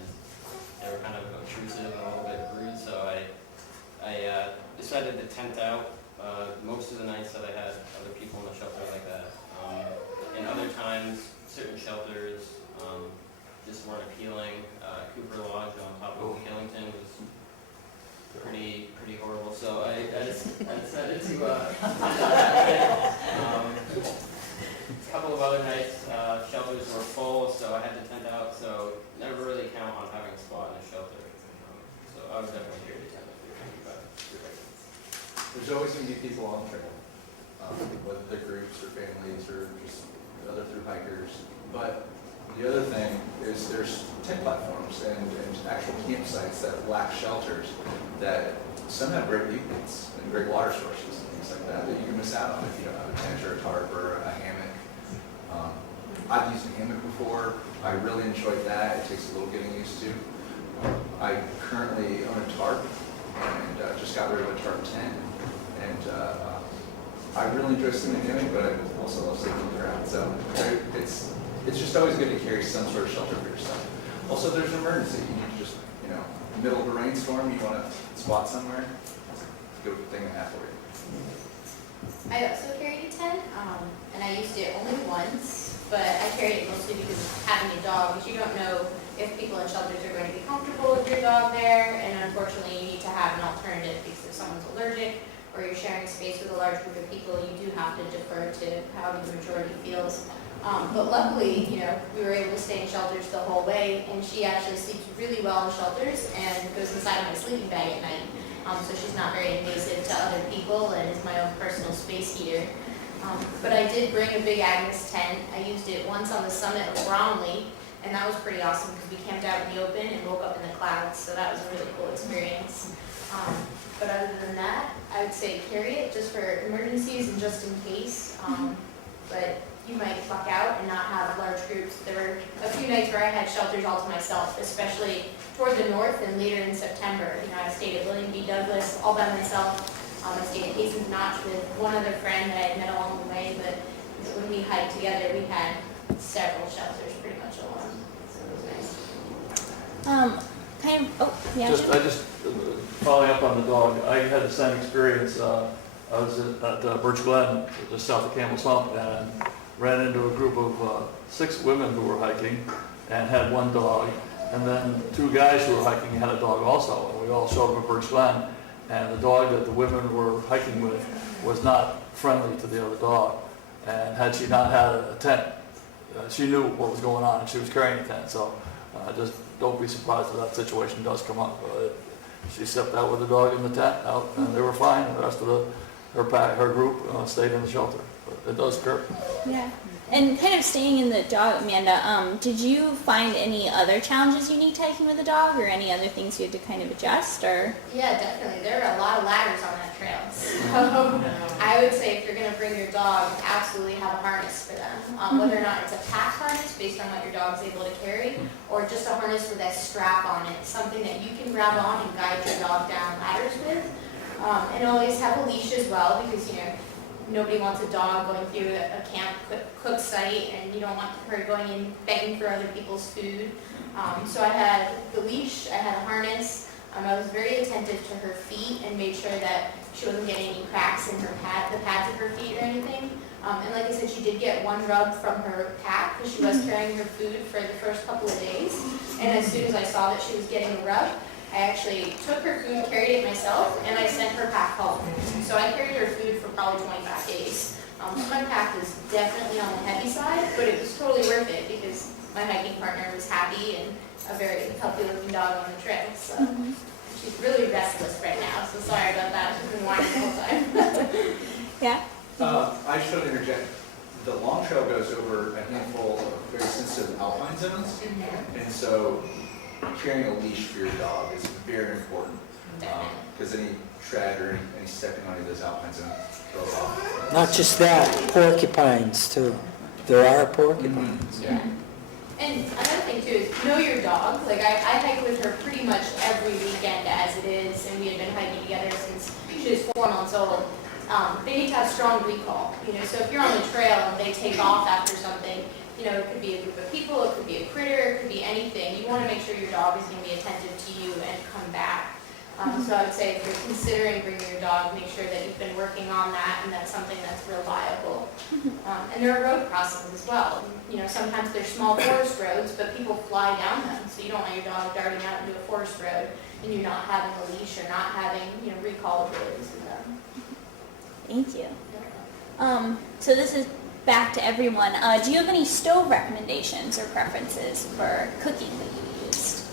they were kind of obtrusive and a little bit rude, so I decided to tent out most of the nights that I had other people in the shelter like that. And other times, certain shelters just weren't appealing. Cooper Lodge on top of Killington was pretty horrible, so I decided to a couple of other nights, shelters were full, so I had to tent out, so never really count on having a spot in a shelter. So I was definitely here to tent if you're thinking about it. There's always going to be people on the trail, whether they're groups or families or just other through hikers. But the other thing is there's tent platforms and actual campsites that lack shelters that some have great viewpoints and great water sources and things like that that you can miss out on if you don't have a tent or a tarp or a hammock. I've used a hammock before. I really enjoyed that. It takes a little getting used to. I currently own a tarp and just got rid of a tarp tent. And I really enjoy sitting in the hammock, but I also love sleeping on the ground. So it's just always good to carry some sort of shelter for yourself. Also, there's an emergency. You need to just, in the middle of a rainstorm, you want to spot somewhere, it's a good thing to have for you. I also carried a tent, and I used it only once, but I carried it mostly because of having a dog, because you don't know if people in shelters are going to be comfortable with your dog there, and unfortunately you need to have an alternative because if someone's allergic or you're sharing space with a large group of people, you do have to defer to how the majority feels. But luckily, we were able to stay in shelters the whole way, and she actually sleeps really well in shelters and goes inside my sleeping bag at night. So she's not very invasive to other people and is my own personal space heater. But I did bring a big Agnes tent. I used it once on the summit of Bromley, and that was pretty awesome because we camped out in the open and woke up in the clouds, so that was a really cool experience. But other than that, I would say carry it just for emergencies and just in case. But you might luck out and not have large groups. There were a few nights where I had shelters all to myself, especially toward the north and later in September. I stayed at William B. Douglas all by myself. I stayed at Hazen's Notch with one other friend that I had met along the way, but when we hiked together, we had several shelters pretty much along. So it was nice. Just following up on the dog, I had the same experience. I was at Birch Glen, just south of Campbell's Hump, and ran into a group of 6 women who were hiking and had one dog, and then 2 guys who were hiking had a dog also. And we all showed up at Birch Glen, and the dog that the women were hiking with was not friendly to the other dog. And had she not had a tent, she knew what was going on, and she was carrying a tent. So just don't be surprised if that situation does come up. She stepped out with the dog in the tent, and they were fine. And the rest of her group stayed in the shelter. But it does occur. Yeah. And kind of staying in the dog, Amanda, did you find any other challenges unique to hiking with a dog, or any other things you had to kind of adjust, or? Yeah, definitely. There are a lot of ladders on that trail. So I would say if you're going to bring your dog, absolutely have a harness for them. Whether or not it's a pack harness based on what your dog's able to carry, or just a harness with a strap on it, something that you can grab on and guide your dog down ladders with. And always have a leash as well, because nobody wants a dog going through a camp cook site, and you don't want her going in begging for other people's food. So I had the leash, I had a harness. I was very attentive to her feet and made sure that she wasn't getting any cracks in the pads of her feet or anything. And like I said, she did get one rub from her pack because she was carrying her food for the first couple of days. And as soon as I saw that she was getting a rub, I actually took her food, carried it myself, and I sent her pack home. So I carried her food for probably 25 days. My pack was definitely on the heavy side, but it was totally worth it because my hiking partner was happy and a very healthy looking dog on the trail. So she's really restless right now, so sorry about that. She's been whining the whole time. Yeah? I just want to interject. The long trail goes over a handful of very sensitive alpine zones, and so carrying a leash for your dog is very important, because any tread or any stepping on any of those alpine zones goes off. Not just that, porcupines too. There are porcupines. Yeah. And another thing too is know your dog. Like I hike with her pretty much every weekend as it is, and we had been hiking together since she was 4 months old. They need to have strong recall. So if you're on the trail and they take off after something, it could be a group of people, it could be a critter, it could be anything. You want to make sure your dog is going to be attentive to you and come back. So I would say if you're considering bringing your dog, make sure that you've been working on that and that's something that's reliable. And there are road crossings as well. Sometimes they're small forest roads, but people fly down them. So you don't want your dog darting out into a forest road and you not having a leash or not having, recall abilities with them. Thank you. So this is back to everyone. Do you have any stove recommendations or preferences for cooking that you used?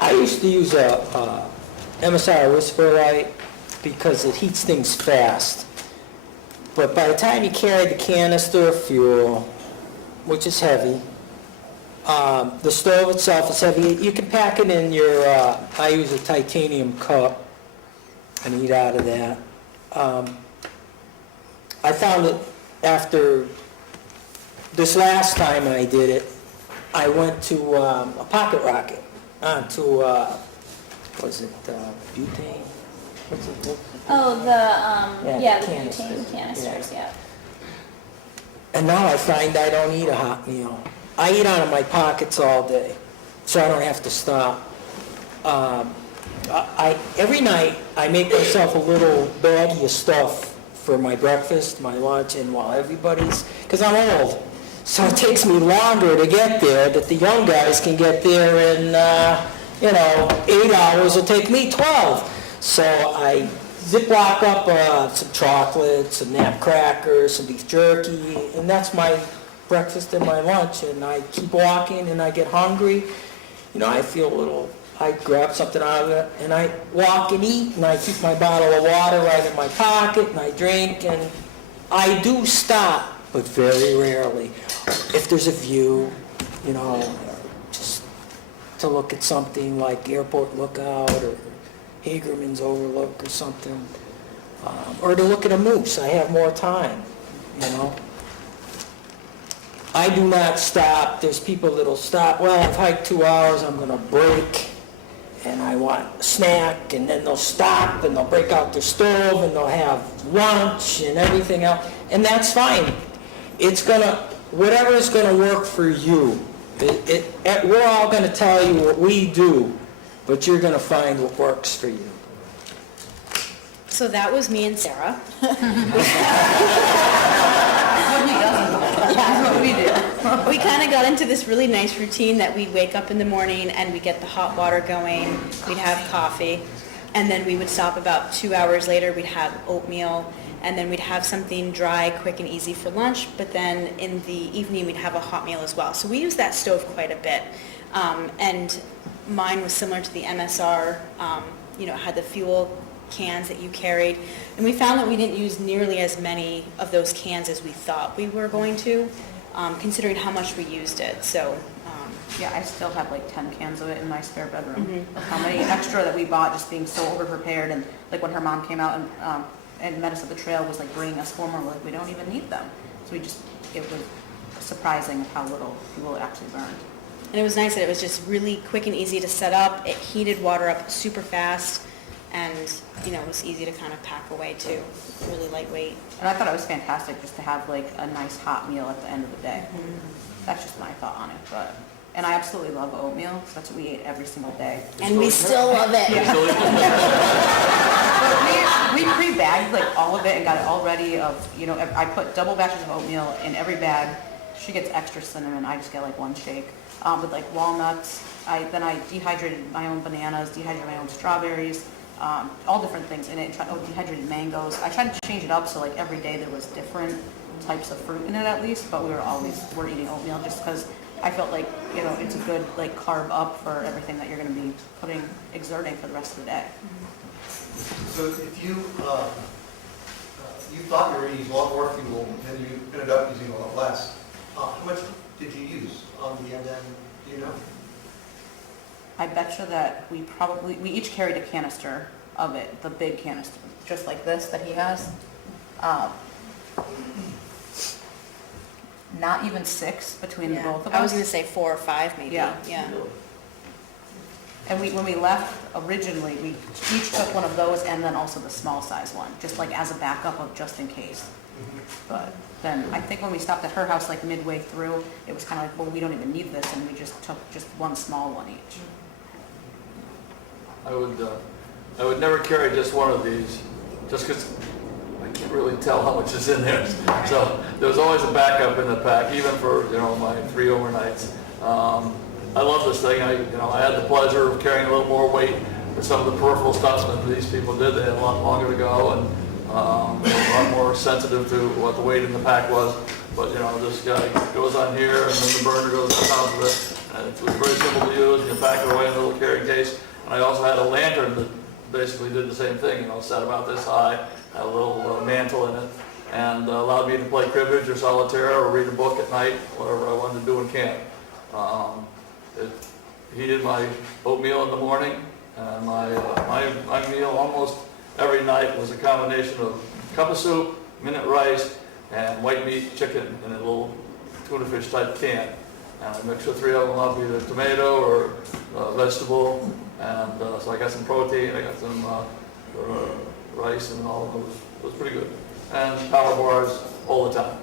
I used to use a MSR Whisper Light because it heats things fast. But by the time you carry the canister of fuel, which is heavy, the stove itself is heavy. You can pack it in your, I use a titanium cup and eat out of that. I found that after this last time I did it, I went to a pocket rocket, what is it, butane? What's it? Oh, the canisters. butane canisters, yeah. And now I find I don't eat a hot meal. I eat out of my pockets all day, so I don't have to stop. Every night I make myself a little baggie of stuff for my breakfast, my lunch, and while everybody's, because I'm old, so it takes me longer to get there that the young guys can get there in, 8 hours. It'll take me 12. So I Ziploc up some chocolate, some nap crackers, some beef jerky, and that's my breakfast and my lunch. And I keep walking, and I get hungry. I feel a little. I grab something out of it, and I walk and eat, and I keep my bottle of water right in my pocket, and I drink, and I do stop, but very rarely. If there's a view, just to look at something like Airport Lookout or Hagerman's Overlook or something, or to look at a moose. I have more time, I do not stop. There's people that'll stop. Well, I've hiked 2 hours, I'm going to break, and I want a snack, and then they'll stop, and they'll break out their stove, and they'll have lunch and everything else, and that's fine. It's whatever is going to work for you. We're all going to tell you what we do, but you're going to find what works for you. So that was me and Sarah. That's what we do. We kind of got into this really nice routine that we'd wake up in the morning and we'd get the hot water going, we'd have coffee, and then we would stop about 2 hours later, we'd have oatmeal, and then we'd have something dry, quick and easy for lunch, but then in the evening we'd have a hot meal as well. So we use that stove quite a bit. And mine was similar to the MSR, had the fuel cans that you carried. And we found that we didn't use nearly as many of those cans as we thought we were going to, considering how much we used it. So, Yeah, I still have like 10 cans of it in my spare bedroom. Mhm. Of how many extra that we bought just being so over-prepared, and like when her mom came out and met us at the trail was like bringing us 4 more, we're like, we don't even need them. So it was surprising how little fuel it actually burned. and it was nice that it was just really quick and easy to set up. It heated water up super fast, and, it was easy to kind of pack away too, really lightweight. And I thought it was fantastic just to have like a nice hot meal at the end of the day. That's just my thought on it, and I absolutely love oatmeal, so that's what we ate every single day. And we still love it. But we pre-bagged like all of it and got it all ready I put double batches of oatmeal in every bag. She gets extra cinnamon, I just get like 1 shake. With like walnuts, then I dehydrated my own bananas, dehydrated my own strawberries, all different things in it, dehydrated mangoes. I tried to change it up so like every day there was different types of fruit in it at least, but we're eating oatmeal just because I felt like, it's a good like carb up for everything that you're going to be exerting for the rest of the day. So if you thought you were using a lot more fuel and you ended up using a lot less, how much did you use on the end? Do you know? I bet you that we each carried a canister of it, the big canister, just like this that he has. Not even 6 between Yeah. both of us. I was going to say 4 or 5 maybe. Yeah. Yeah. And when we left originally, we each took one of those and then also the small size one, just like as a backup of just in case. But then I think when we stopped at her house like midway through, it was kind of like, well, we don't even need this, and we just took just one small one each. I would never carry just one of these, just because I can't really tell how much is in there. So there was always a backup in the pack, even for my 3 overnights. I love this thing. I had the pleasure of carrying a little more weight for some of the peripheral stuff than these people did. They had a lot longer to go and a lot more sensitive to what the weight in the pack was. But this guy goes on here, and then the burner goes on top of it. And it was very simple to use. You pack it away in a little carrying case. And I also had a lantern that basically did the same thing. Set about this high, had a little mantle in it, and allowed me to play cribbage or solitaire or read a book at night, whatever I wanted to do in camp. It heated my oatmeal in the morning, and my meal almost every night was a combination of cup of soup, minute rice, and white meat chicken in a little tuna fish type can. And I mixed the 3 of them up, either tomato or vegetable, and so I got some protein, I got some rice, and all of it was pretty good. And power bars all the time.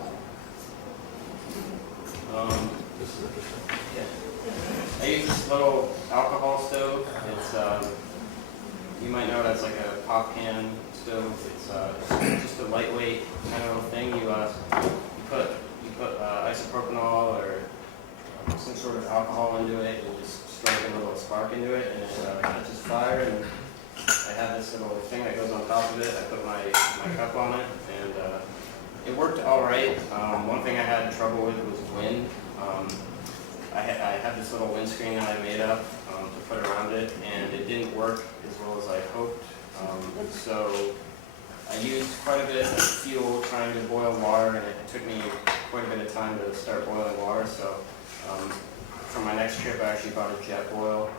This is interesting. I use this little alcohol stove. It's you might know that's like a pop can stove. It's just a lightweight kind of little thing. You put isopropanol or some sort of alcohol into it, and just strike a little spark into it, and it catches fire. And I have this little thing that goes on top of it. I put my cup on it, and it worked all right. One thing I had trouble with was wind. I had this little windscreen that I made up to put around it, and it didn't work as well as I hoped. So I used quite a bit of fuel trying to boil water, and it took me quite a bit of time to start boiling water. So for my next trip, I actually bought a jet boil.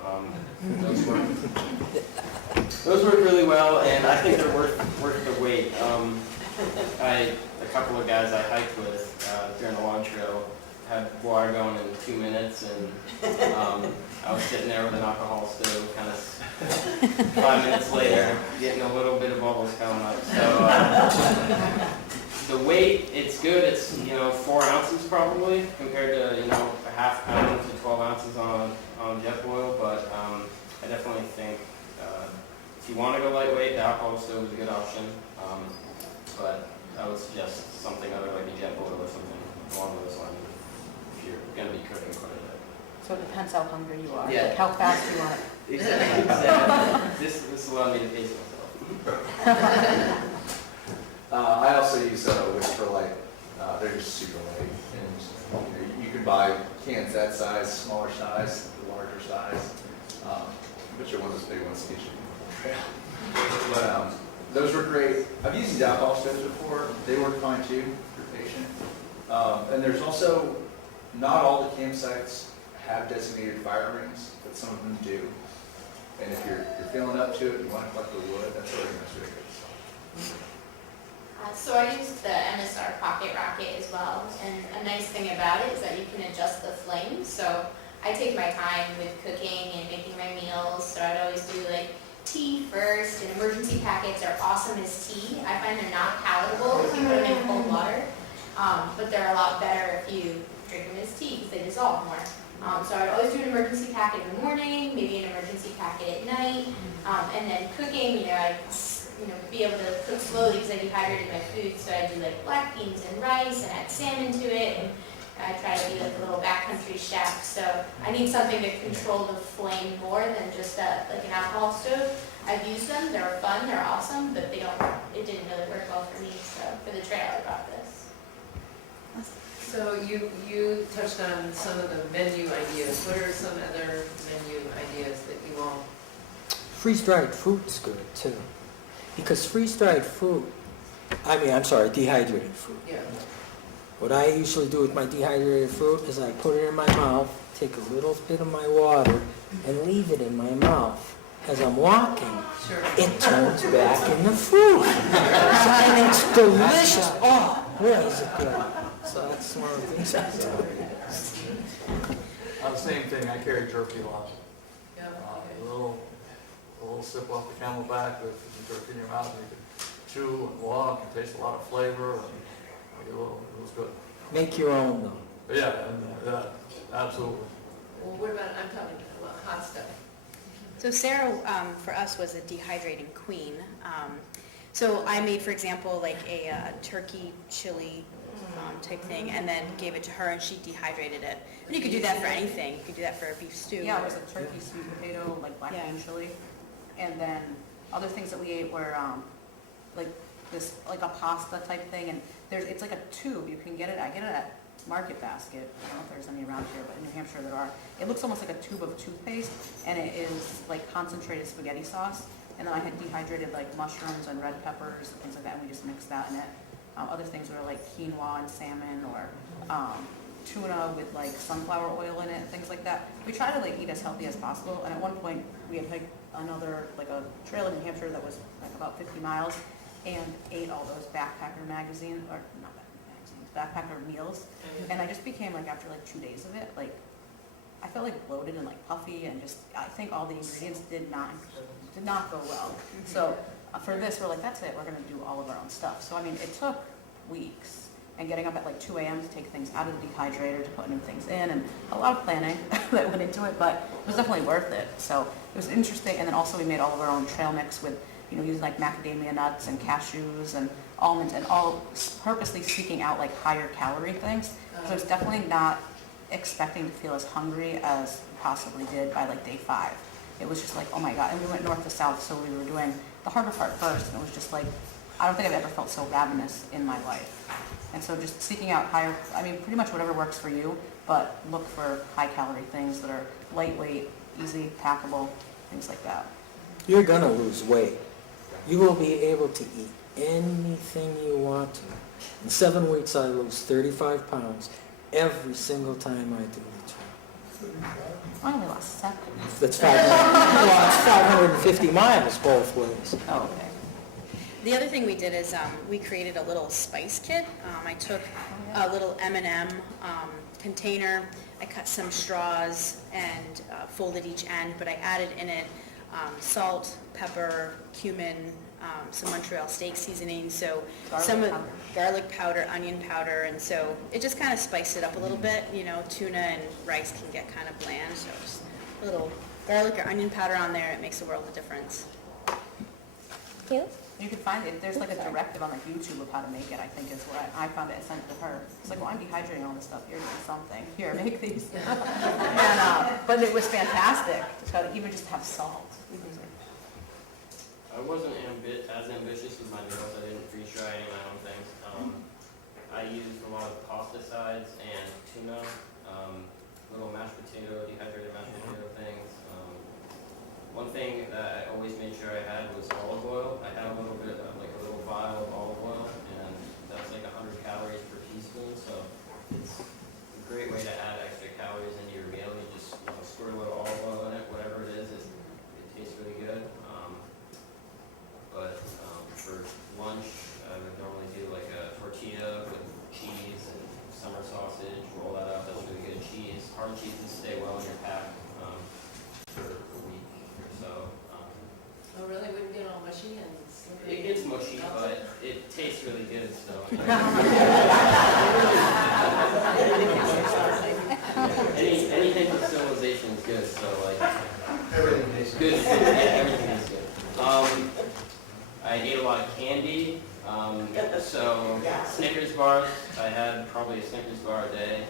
Those work really well, and I think they're worth the wait. A couple of guys I hiked with during the long trail had water going in 2 minutes, and I was sitting there with an alcohol stove, kind of 5 minutes later, getting a little bit of bubbles coming up. So the weight, it's good. It's 4 ounces probably compared to a half pound to 12 ounces on jet boil. But I definitely think if you want to go lightweight, the alcohol stove is a good option. But I would suggest something other like a jet boil or something along those lines if you're going to be cooking quite a bit. So it depends how hungry you are, Yeah. like how fast you want it. Exactly. This allowed me to pace myself. I also use Whisper Light. They're just super light, and you can buy cans that size, smaller size, the larger size. But you're one of those big ones to get you on the trail. But those were great. I've used these alcohol stoves before. They work fine too for patient. And there's also, not all the campsites have designated fire rings, but some of them do. And if you're feeling up to it, you want to collect the wood, that's really good. So I used the MSR Pocket Rocket as well, and a nice thing about it is that you can adjust the flame. So I take my time with cooking and making my meals, so I'd always do like tea first, and emergency packets are awesome as tea. I find they're not palatable if you put them in cold water, but they're a lot better if you drink them as tea because they dissolve more. So I'd always do an emergency packet in the morning, maybe an emergency packet at night, and then cooking, I'd be able to cook slowly because I dehydrated my food, so I do like black beans and rice and add salmon to it, and I try to be like a little backcountry chef. So I need something to control the flame more than just like an alcohol stove. I've used them, they're fun, they're awesome, but it didn't really work well for me, so for the trail I brought this. So you touched on some of the menu ideas. What are some other menu ideas that you all? Freeze-dried fruit's good too. Because freeze-dried fruit, dehydrated fruit. Yeah. What I usually do with my dehydrated fruit is I put it in my mouth, take a little bit of my water, and leave it in my mouth. As I'm walking, Sure. it turns back into fruit. And it's delicious. Oh, boy, is it good. So that's one of the things I do. The same thing, I carry jerky a lot. Yeah. A little sip off the Camelback with the jerky in your mouth, and you can chew and walk and taste a lot of flavor, and it was good. Make your own, though. But yeah, absolutely. Well, what about, I'm talking about hot stuff. So Sarah, for us, was a dehydrating queen. So I made, for example, like a turkey chili type thing, and then gave it to her, and she dehydrated it. And you could do that for anything. You could do that for a beef stew. Yeah, it was a turkey, sweet potato, like black bean chili. And then other things that we ate were like a pasta type thing. And it's like a tube. You can get it. I get it at Market Basket. I don't know if there's any around here, but in New Hampshire there are. It looks almost like a tube of toothpaste, and it is like concentrated spaghetti sauce. And then I had dehydrated like mushrooms and red peppers and things like that, and we just mixed that in it. Other things were like quinoa and salmon, or tuna with like sunflower oil in it, things like that. We try to like eat as healthy as possible. And at one point we had hiked a trail in New Hampshire that was like about 50 miles, and ate all those backpacker meals. And I just became like, after like 2 days of it, like I felt like bloated and like puffy, and just I think all the ingredients did not go well. So for this, we're like, that's it, we're gonna do all of our own stuff. So I mean, it took weeks, and getting up at like 2 a.m. to take things out of the dehydrator, to put new things in, and a lot of planning that went into it, but it was definitely worth it. So it was interesting. And then also we made all of our own trail mix with, using like macadamia nuts and cashews and almonds, and all purposely seeking out like higher calorie things. So it's definitely not expecting to feel as hungry as we possibly did by like day 5. It was just like, oh my God. And we went north to south, so we were doing the harder part first, and it was just like, I don't think I've ever felt so ravenous in my life. And so just seeking out pretty much whatever works for you, but look for high calorie things that are lightweight, easy, packable, things like that. You're gonna lose weight. You will be able to eat anything you want to. In 7 weeks, I lose 35 pounds every single time I do the trail. I only lost 7. That's 550 miles both ways. Oh, okay. The other thing we did is we created a little spice kit. I took a little M&M container. I cut some straws and folded each end, but I added in it salt, pepper, cumin, some Montreal steak seasoning, so garlic powder, onion powder, and so it just kind of spiced it up a little bit. Tuna and rice can get kind of bland, so just a little garlic or onion powder on there, it makes a world of difference. Cute. You can find it. There's like a directive on like YouTube of how to make it, I think is what I found it. I sent it to her. It's like, well, I'm dehydrating all this stuff. Here, do something. Here, make these. But it was fantastic. Even just have salt. I wasn't as ambitious with my meals. I didn't freeze dry any of my own things. I used a lot of pasta sides and tuna, little mashed potato, dehydrated mashed potato things. one thing that I always made sure I had was olive oil. I had a little bit of like a little vial of olive oil, and that's like 100 calories per teaspoon. So it's a great way to add extra calories into your meal. You just squirt a little olive oil in it, whatever it is. It tastes really good. But for lunch, I would normally do like a tortilla with cheese and summer sausage. Roll that up. That's really good cheese. Hard cheeses stay well in your pack for a week or so. Oh, really? Wouldn't get all mushy and It gets mushy, but it tastes really good. So anything with civilization is good. So like Everything tastes good food, yeah, everything is good. I ate a lot of candy. So Snickers bars. I had probably a Snickers bar a day.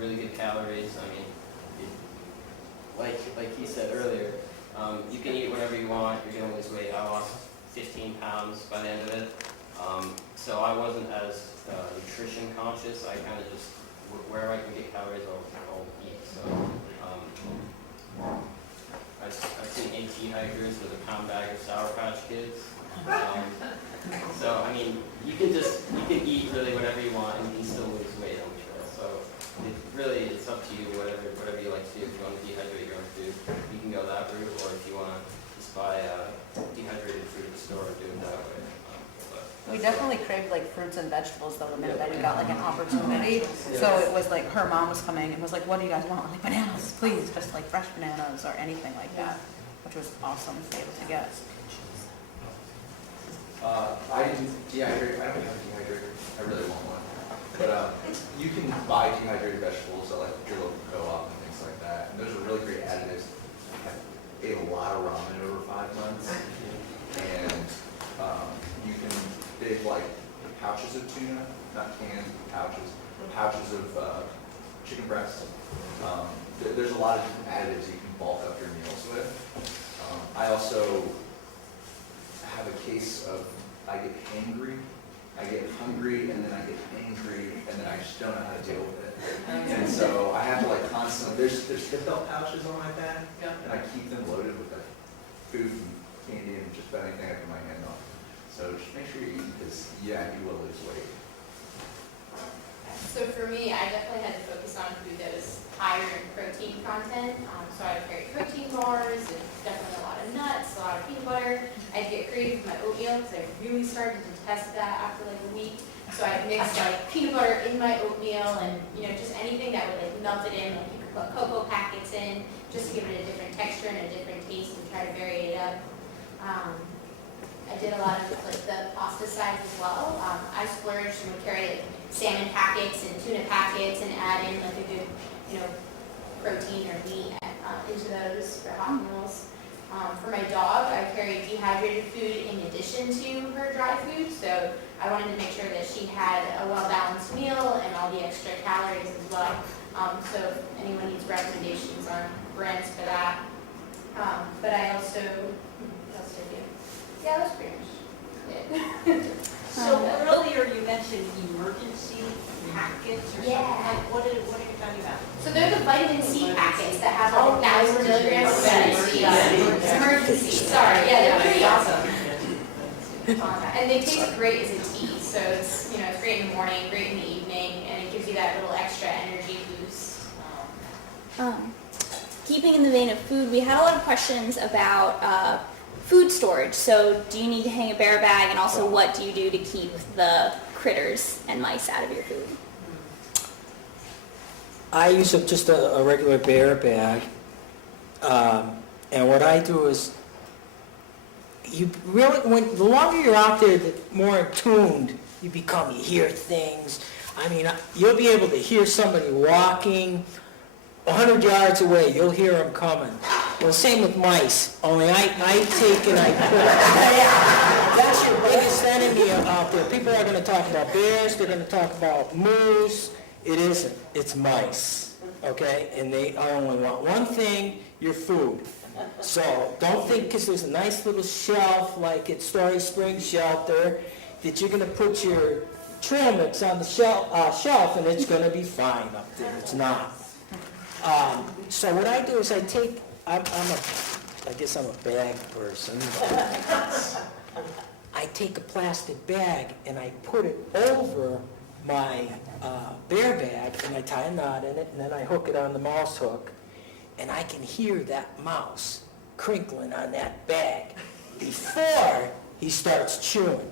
Really good calories. I mean, like he said earlier, you can eat whatever you want. You're gonna lose weight. I lost 15 pounds by the end of it. So I wasn't as nutrition conscious. I kind of just wherever I can get calories, I'll eat. So I've seen AT hikers with a pound bag of Sour Patch Kids. So I mean, you can eat really whatever you want and you can still lose weight on the trail. So it's up to you, whatever you like to do. If you want to dehydrate your own food, you can go that route, or if you want to just buy dehydrated fruit at the store and do it that way. We definitely craved like fruits and vegetables though the minute that we got like an opportunity. So it was like her mom was coming and was like, "What do you guys want?" We're like, "Bananas, please, just like fresh bananas or anything like that," which was awesome to be able to get. I didn't dehydrate. I don't have a dehydrator. I really want one. But you can buy dehydrated vegetables at like your local co-op and things like that. And those are really great additives. I ate a lot of ramen over 5 months, and you can big like pouches of tuna, not cans, pouches of chicken breasts. There's a lot of different additives you can bulk up your meals with. I also have a case of, I get hangry, I get hungry, and then I get angry, and then I just don't know how to deal with it. And so I have to like constantly, there's hip belt pouches on my bag, and I keep them loaded with like food and candy and just about anything I put my hand on. So just make sure you eat this. Yeah, you will lose weight. So for me, I definitely had to focus on food that was higher in protein content. So I would carry protein bars, and definitely a lot of nuts, a lot of peanut butter. I'd get creative with my oatmeal because I really started to test that after like a week. So I'd mix like peanut butter in my oatmeal and just anything that would like melt it in. Like you could put cocoa packets in just to give it a different texture and a different taste and try to vary it up. I did a lot of like the pasta side as well. I splurged and would carry like salmon packets and tuna packets and add in like a good, protein or meat into those for hot meals. For my dog, I carried dehydrated food in addition to her dry food. So I wanted to make sure that she had a well-balanced meal and all the extra calories as well. So if anyone needs recommendations on brands for that. But I also, what else did I do? Yeah, that's pretty much it. So earlier you mentioned emergency packets or something, like what are you talking about? So they're the vitamin C packets that have like 1,000 milligrams of vitamin C. Emergency, sorry, yeah, they're pretty awesome. And they taste great as a tea, so it's it's great in the morning, great in the evening, and it gives you that little extra energy boost. Keeping in the vein of food, we had a lot of questions about food storage. So do you need to hang a bear bag, and also what do you do to keep the critters and mice out of your food? I use just a regular bear bag, and what I do is, you really, the longer you're out there, the more attuned you become. You hear things. I mean, you'll be able to hear somebody walking 100 yards away. You'll hear them coming. Well, same with mice. Only I take and I put. That's your biggest enemy out there. People are going to talk about bears. They're going to talk about moose. It isn't. It's mice. Okay? And they only want one thing: your food. So don't think because there's a nice little shelf like at Story Springs Shelter that you're going to put your trail mix on the shelf and it's going to be fine up there. It's not. So what I do is I'm a I guess I'm a bag person. But I take a plastic bag and I put it over my bear bag and I tie a knot in it and then I hook it on the mouse hook and I can hear that mouse crinkling on that bag before he starts chewing.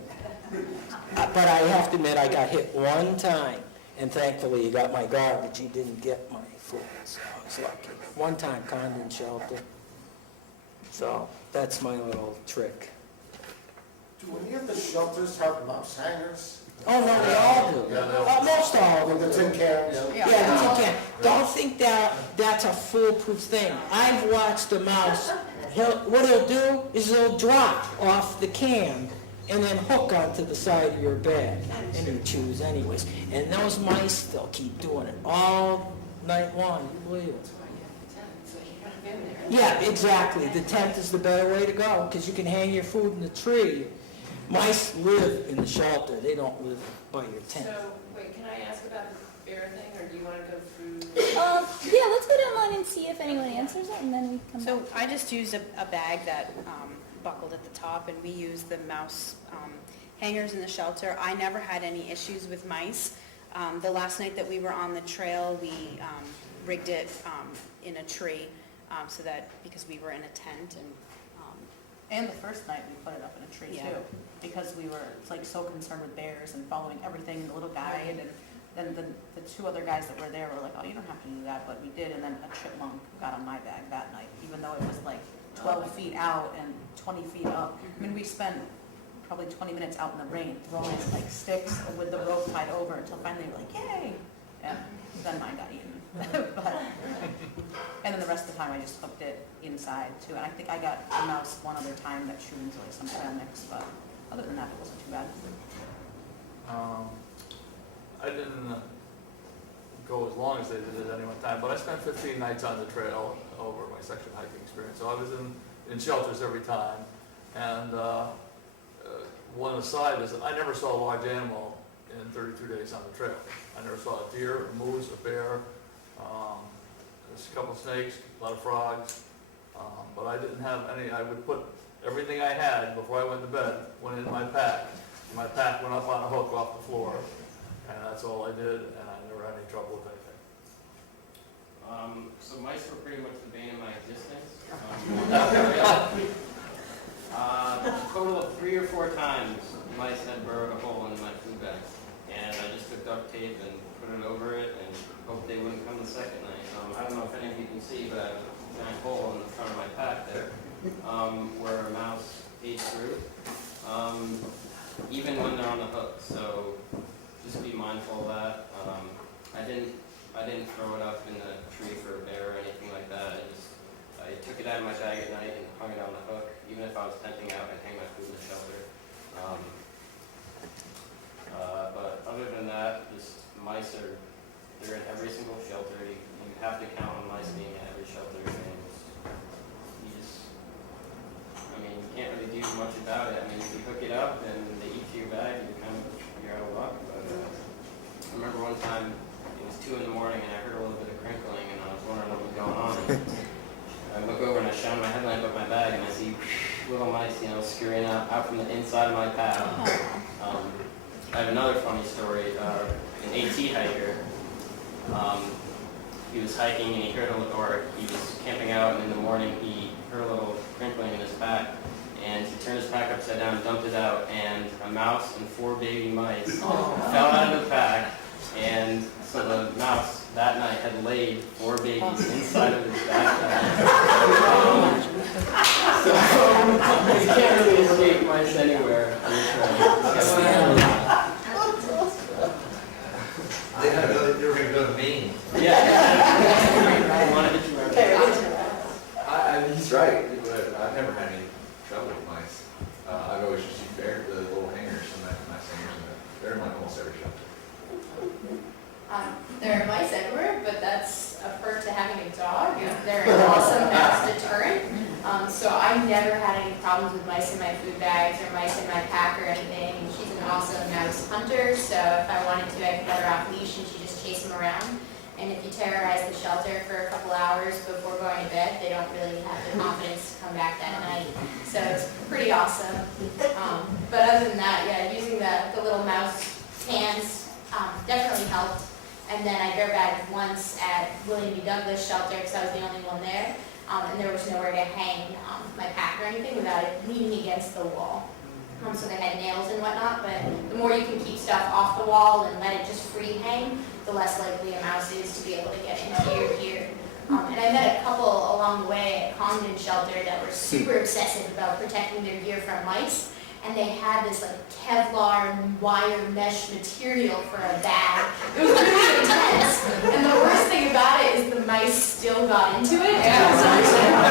But I have to admit, I got hit one time, and thankfully he got my garbage. He didn't get my food, so I was lucky. One time, condon shelter. So that's my little trick. Do any of the shelters have mouse hangers? Oh, no, they all do. Most all of them. With the tin cans? Yeah, the tin can. Don't think that's a foolproof thing. I've watched a mouse, what he'll do is he'll drop off the can and then hook onto the side of your bag, and he chews anyways. And those mice, they'll keep doing it all night long, you believe it. Yeah, exactly. The tent is the better way to go, because you can hang your food in the tree. Mice live in the shelter, they don't live by your tent. So, wait, can I ask about the bear thing, or do you want to go through? Yeah, let's go down the line and see if anyone answers it, and then we come So back. I just used a bag that buckled at the top, and we used the mouse hangers in the shelter. I never had any issues with mice. The last night that we were on the trail, we rigged it in a tree so that, because we were in a tent, And the first night, we put it up in a tree Yeah. too, because we were like so concerned with bears and following everything, the little guide, and then the two other guys that were there were like, oh, you don't have to do that, but we did, and then a chipmunk got on my bag that night, even though it was like 12 feet out and 20 feet up. I mean, we spent probably 20 minutes out in the rain throwing like sticks with the rope tied over until finally we're like, yay! And then mine got eaten. And then the rest of the time I just hooked it inside too. And I think I got a mouse one other time that chewed into like some trail mix, but other than that, it wasn't too bad. I didn't go as long as they did at any one time, but I spent 15 nights on the trail over my section hiking experience. So I was in shelters every time. And one aside is that I never saw a large animal in 32 days on the trail. I never saw a deer, a moose, a bear, there's a couple of snakes, a lot of frogs, but I didn't have any. I would put everything I had before I went to bed, went in my pack. My pack went up on a hook off the floor, and that's all I did, and I never had any trouble with anything. So mice were pretty much the bane of my existence. A total of 3 or 4 times, mice had burrowed a hole in my food bag, and I just took duct tape and put it over it and hoped they wouldn't come the second night. I don't know if any of you can see, but I have a giant hole in the front of my pack there, where a mouse ate through, even when they're on the hook. So just be mindful of that. I didn't throw it up in the tree for a bear or anything like that. I took it out of my bag at night and hung it on the hook. Even if I was tenting out, I'd hang my food in the shelter. But other than that, just mice they're in every single shelter. You have to count on mice being in every shelter, and you can't really do much about it. I mean, if you hook it up and they eat through your bag, you're out of luck. But I remember one time it was 2 in the morning and I heard a little bit of crinkling and I was wondering what was going on. And I look over and I shine my headlamp up my bag and I see little mice, scurrying out from the inside of my pack. I have another funny story. An AT hiker, he was hiking and he heard he was camping out, and in the morning he heard a little crinkling in his pack, and he turned his pack upside down, dumped it out, and a mouse and 4 baby mice fell out of the pack, and so the mouse that night had laid 4 babies inside of his backpack. So you can't really escape mice anywhere on the trail. They were going to go to Maine. Yeah. I wanted to He's right. I've never had any trouble with mice. I've always just used the little hangers and mice hangers, and they're in like almost every shelter. There are mice everywhere, but that's a perk to having a dog. They're an awesome mouse deterrent. So I never had any problems with mice in my food bags or mice in my pack or anything. And she's an awesome mouse hunter, so if I wanted to, I could let her off leash and she just chase them around. And if you terrorize the shelter for a couple hours before going to bed, they don't really have the confidence to come back that night. So it's pretty awesome. But other than that, yeah, using the little mouse cans definitely helped. And then I bear bagged once at William B. Douglas shelter because I was the only one there. And there was nowhere to hang my pack or anything without it leaning against the wall. So they had nails and whatnot, but the more you can keep stuff off the wall and let it just free hang, the less likely a mouse is to be able to get into your gear. And I met a couple along the way at Congdon shelter that were super obsessive about protecting their gear from mice. And they had this like Kevlar wire mesh material for a bag. It was really intense. And the worst thing about it is the mice still got into it. So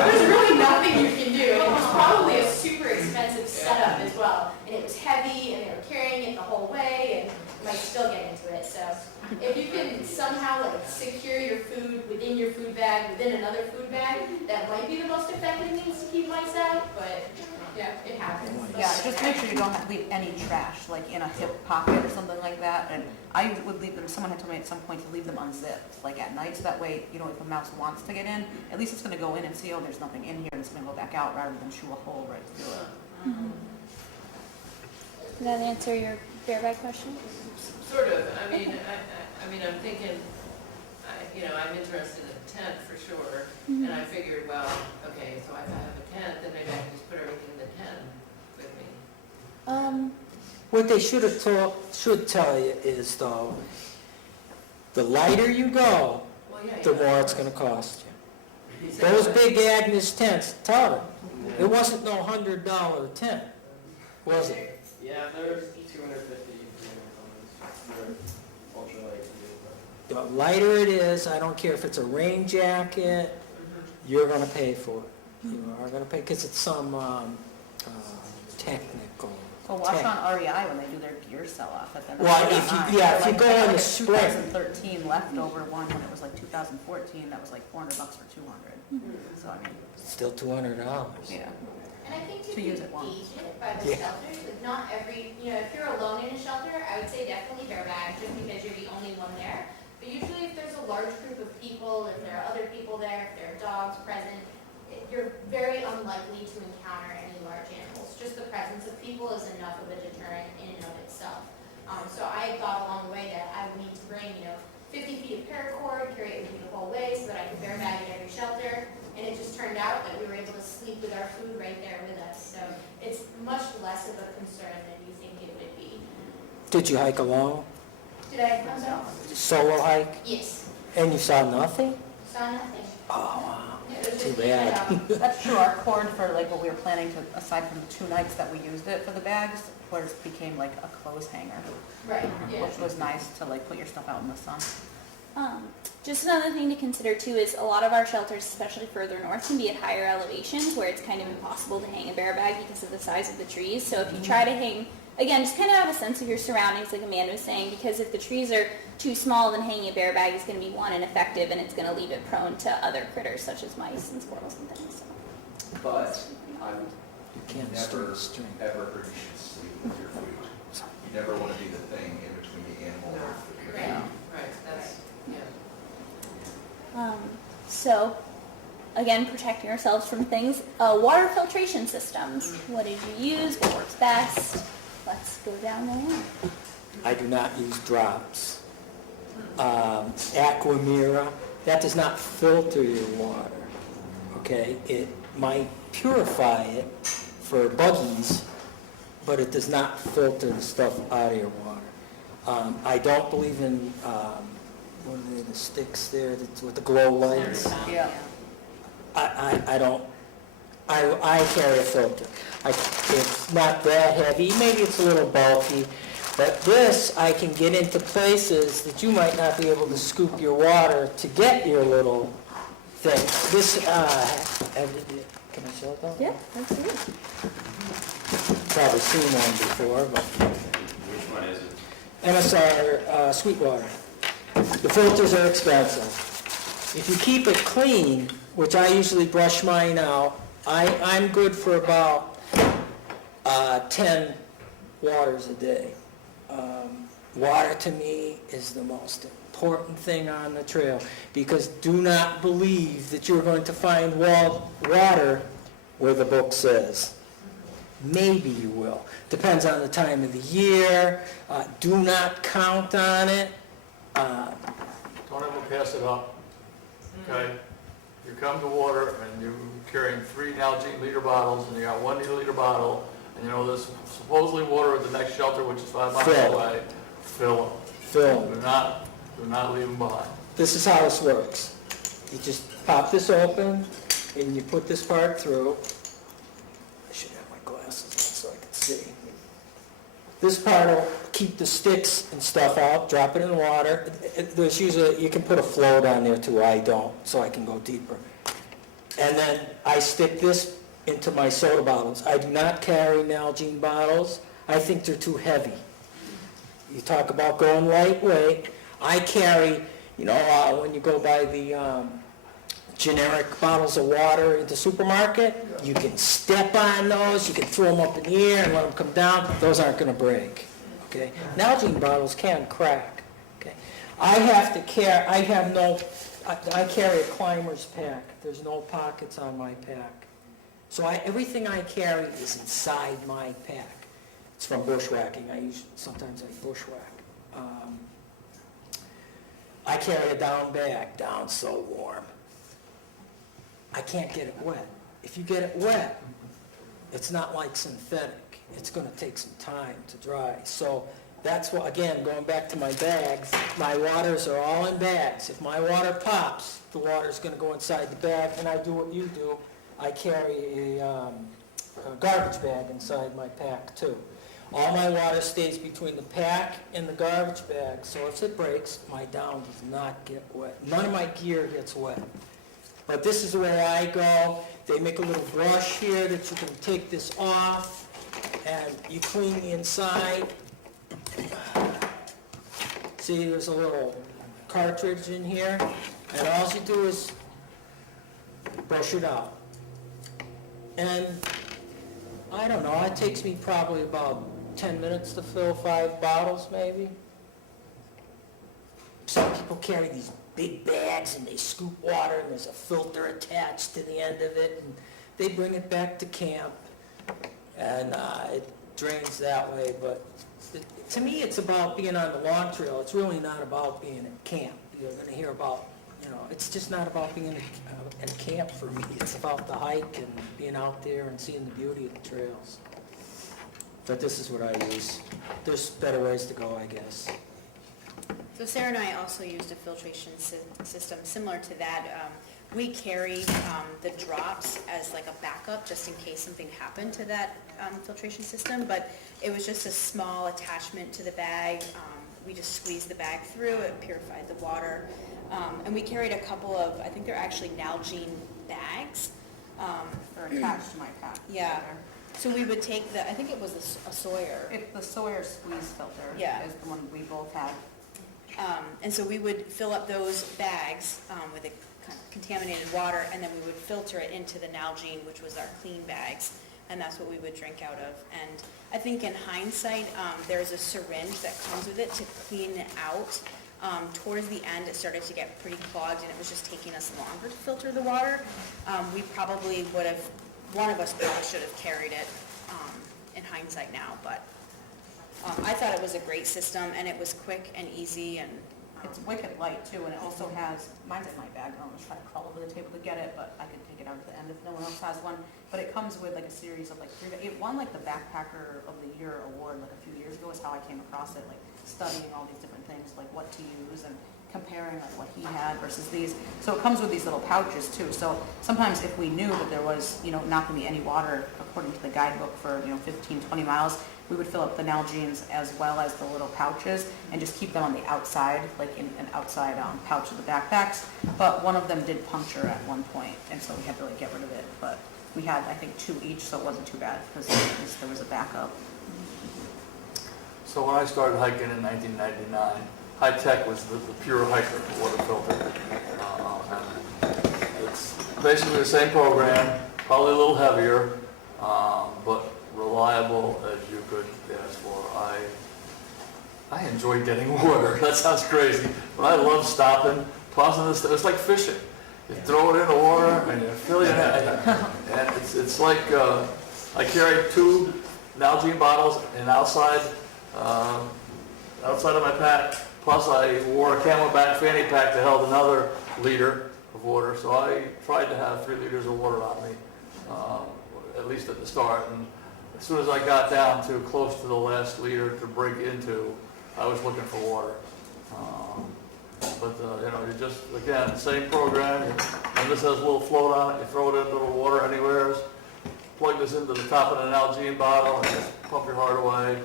there's really nothing you can do. And it was probably a super expensive setup as well. And it was heavy and they were carrying it the whole way and mice still get into it. So if you can somehow like secure your food within your food bag, within another food bag, that might be the most effective means to keep mice out, but yeah, it happens. Yeah, just make sure you don't leave any trash, like in a hip pocket or something like that. And I would leave them, someone had told me at some point to leave them unzipped, like at night, so that way, you know, if a mouse wants to get in, at least it's gonna go in and see, oh, there's nothing in here, and it's gonna go back out rather than chew a hole right through it. Did that answer your bear bag question? Sort of. I mean, I'm thinking, I'm interested in a tent for sure. And I figured, well, okay, so if I have a tent, then maybe I can just put everything in the tent with me. What they should tell you is though, the lighter you go, the more it's gonna cost you. Those big Agnes tents, tell them, it wasn't no $100 tent, was it? Yeah, they're 250, they're ultralight. The lighter it is, I don't care if it's a rain jacket, you're gonna pay for it. You are gonna pay, because it's some technical. Well, watch on REI when they do their gear sell-off at the. Well, if you go in the spring. 2013 leftover one when it was like 2014, that was like $400 for 200. So I mean. Still $200. Yeah. And I think To use it once. gauge it by the shelters, like not every, if you're alone in a shelter, I would say definitely bear bag just because you're the only one there. But usually if there's a large group of people, if there are other people there, if there are dogs present, you're very unlikely to encounter any large animals. Just the presence of people is enough of a deterrent in and of itself. So I thought along the way that I would need to bring, 50 feet of paracord, carry it with me the whole way so that I could bear bag at every shelter. And it just turned out that we were able to sleep with our food right there with us. So it's much less of a concern than you think it would be. Did you hike alone? Did I come down? Solo hike? Yes. And you saw nothing? Saw nothing. Oh, wow. It was Too just bad. That's true, our cord for like what we were planning to, aside from the 2 nights that we used it for the bags, was became like a clothes hanger. Right, yeah. Which was nice to like put your stuff out in the sun. Just another thing to consider too is a lot of our shelters, especially further north, can be at higher elevations where it's kind of impossible to hang a bear bag because of the size of the trees. So if you try to hang, again, just kind of have a sense of your surroundings like Amanda was saying, because if the trees are too small, then hanging a bear bag is going to be ineffective, and it's going to leave it prone to other critters such as mice and squirrels and things. So. But I would Can't never, string. ever heard you should sleep with your food. You never want to be the thing in between the animal and the food. Right, that's, yeah. So, again, protecting ourselves from things. Water filtration systems. What did you use? What works best? Let's go down the line. I do not use drops. Aquamira, that does not filter your water, okay? It might purify it for buggies, but it does not filter the stuff out of your water. I don't believe in, what are they, the sticks there with the glow lights? Yeah. I don't, I carry a filter. It's not that heavy, maybe it's a little bulky, but this, I can get into places that you might not be able to scoop your water to get your little thing. This, can I show it though? Yeah, absolutely. Probably seen one before, but Which one is it? MSR Sweetwater. The filters are expensive. If you keep it clean, which I usually brush mine out, I'm good for about 10 waters a day. Water to me is the most important thing on the trail, because do not believe that you're going to find water where the book says. Maybe you will. Depends on the time of the year. Do not count on it. Don't ever pass it up, okay? You come to water and you're carrying 3 Nalgene liter bottles, and you got 1 liter bottle, and you know there's supposedly water at the next shelter, which is 5 miles Fill. away. Fill them. Fill. Do not leave them behind. This is how this works. You just pop this open, and you put this part through. I should have my glasses on so I can see. This part will keep the sticks and stuff out, drop it in the water. There's usually, you can put a float on there too, I don't, so I can go deeper. And then I stick this into my soda bottles. I do not carry Nalgene bottles. I think they're too heavy. You talk about going lightweight. I carry, when you go buy the generic bottles of water at the supermarket, you can step on those, you can throw them up in the air and let them come down. Those aren't going to break. Okay? Nalgene bottles can crack. Okay? I carry a climber's pack. There's no pockets on my pack. So everything I carry is inside my pack. It's from bushwhacking. Sometimes I bushwhack. I carry a down bag. Down's so warm. I can't get it wet. If you get it wet, it's not like synthetic. It's going to take some time to dry. So that's what, again, going back to my bags, my waters are all in bags. If my water pops, the water's going to go inside the bag, and I do what you do. I carry a garbage bag inside my pack too. All my water stays between the pack and the garbage bag, so if it breaks, my down does not get wet. None of my gear gets wet. But this is the way I go. They make a little brush here that you can take this off, and you clean the inside. See, there's a little cartridge in here, and all you do is brush it out. And I don't know, it takes me probably about 10 minutes to fill 5 bottles, maybe. Some people carry these big bags and they scoop water and there's a filter attached to the end of it, and they bring it back to camp, and it drains that way. But to me, it's about being on the long trail. It's really not about being at camp. You're going to hear about, it's just not about being at camp for me. It's about the hike and being out there and seeing the beauty of the trails. But this is what I use. There's better ways to go, I guess. So Sarah and I also used a filtration system similar to that. We carried the drops as like a backup just in case something happened to that filtration system, but it was just a small attachment to the bag. We just squeezed the bag through, it purified the water. And we carried a couple of, I think they're actually Nalgene bags. They're attached to my pack. Yeah. So we would take I think it was a Sawyer. The Sawyer squeeze filter Yeah. is the one we both had. And so we would fill up those bags with the contaminated water, and then we would filter it into the Nalgene, which was our clean bags, and that's what we would drink out of. And I think in hindsight, there's a syringe that comes with it to clean it out. Towards the end, it started to get pretty clogged, and it was just taking us longer to filter the water. We probably would have, one of us probably should have carried it in hindsight now, but I thought it was a great system, and it was quick and easy, and It's wicked light too, and it also has, mine's in my bag, I'm almost trying to crawl over the table to get it, but I could take it out at the end if no one else has one. But it comes with like a series of like 3, it won like the Backpacker of the Year award like a few years ago is how I came across it, like studying all these different things, like what to use and comparing like what he had versus these. So it comes with these little pouches too. So sometimes if we knew that there was, not gonna be any water according to the guidebook for, 15, 20 miles, we would fill up the Nalgenes as well as the little pouches and just keep them on the outside, like in an outside pouch of the backpacks. But one of them did puncture at one point, and so we had to like get rid of it. But we had, I think, 2 each, so it wasn't too bad because there was a backup. So when I started hiking in 1999, High Tech was the pure hiker water filter. And it's basically the same program, probably a little heavier, but reliable as you could ask for. I enjoy getting water. That sounds crazy, but I love stopping, tossing this. It's like fishing. You throw it in the water and you fill your net. And it's like I carry 2 Nalgene bottles and outside of my pack. Plus I wore a Camelback fanny pack that held another liter of water. So I tried to have 3 liters of water on me, at least at the start. And as soon as I got down to close to the last liter to break into, I was looking for water. But you know, you just, again, same program, and this has a little float on it, you throw it into the water anywhere, plug this into the top of an Nalgene bottle, and just pump your heart away,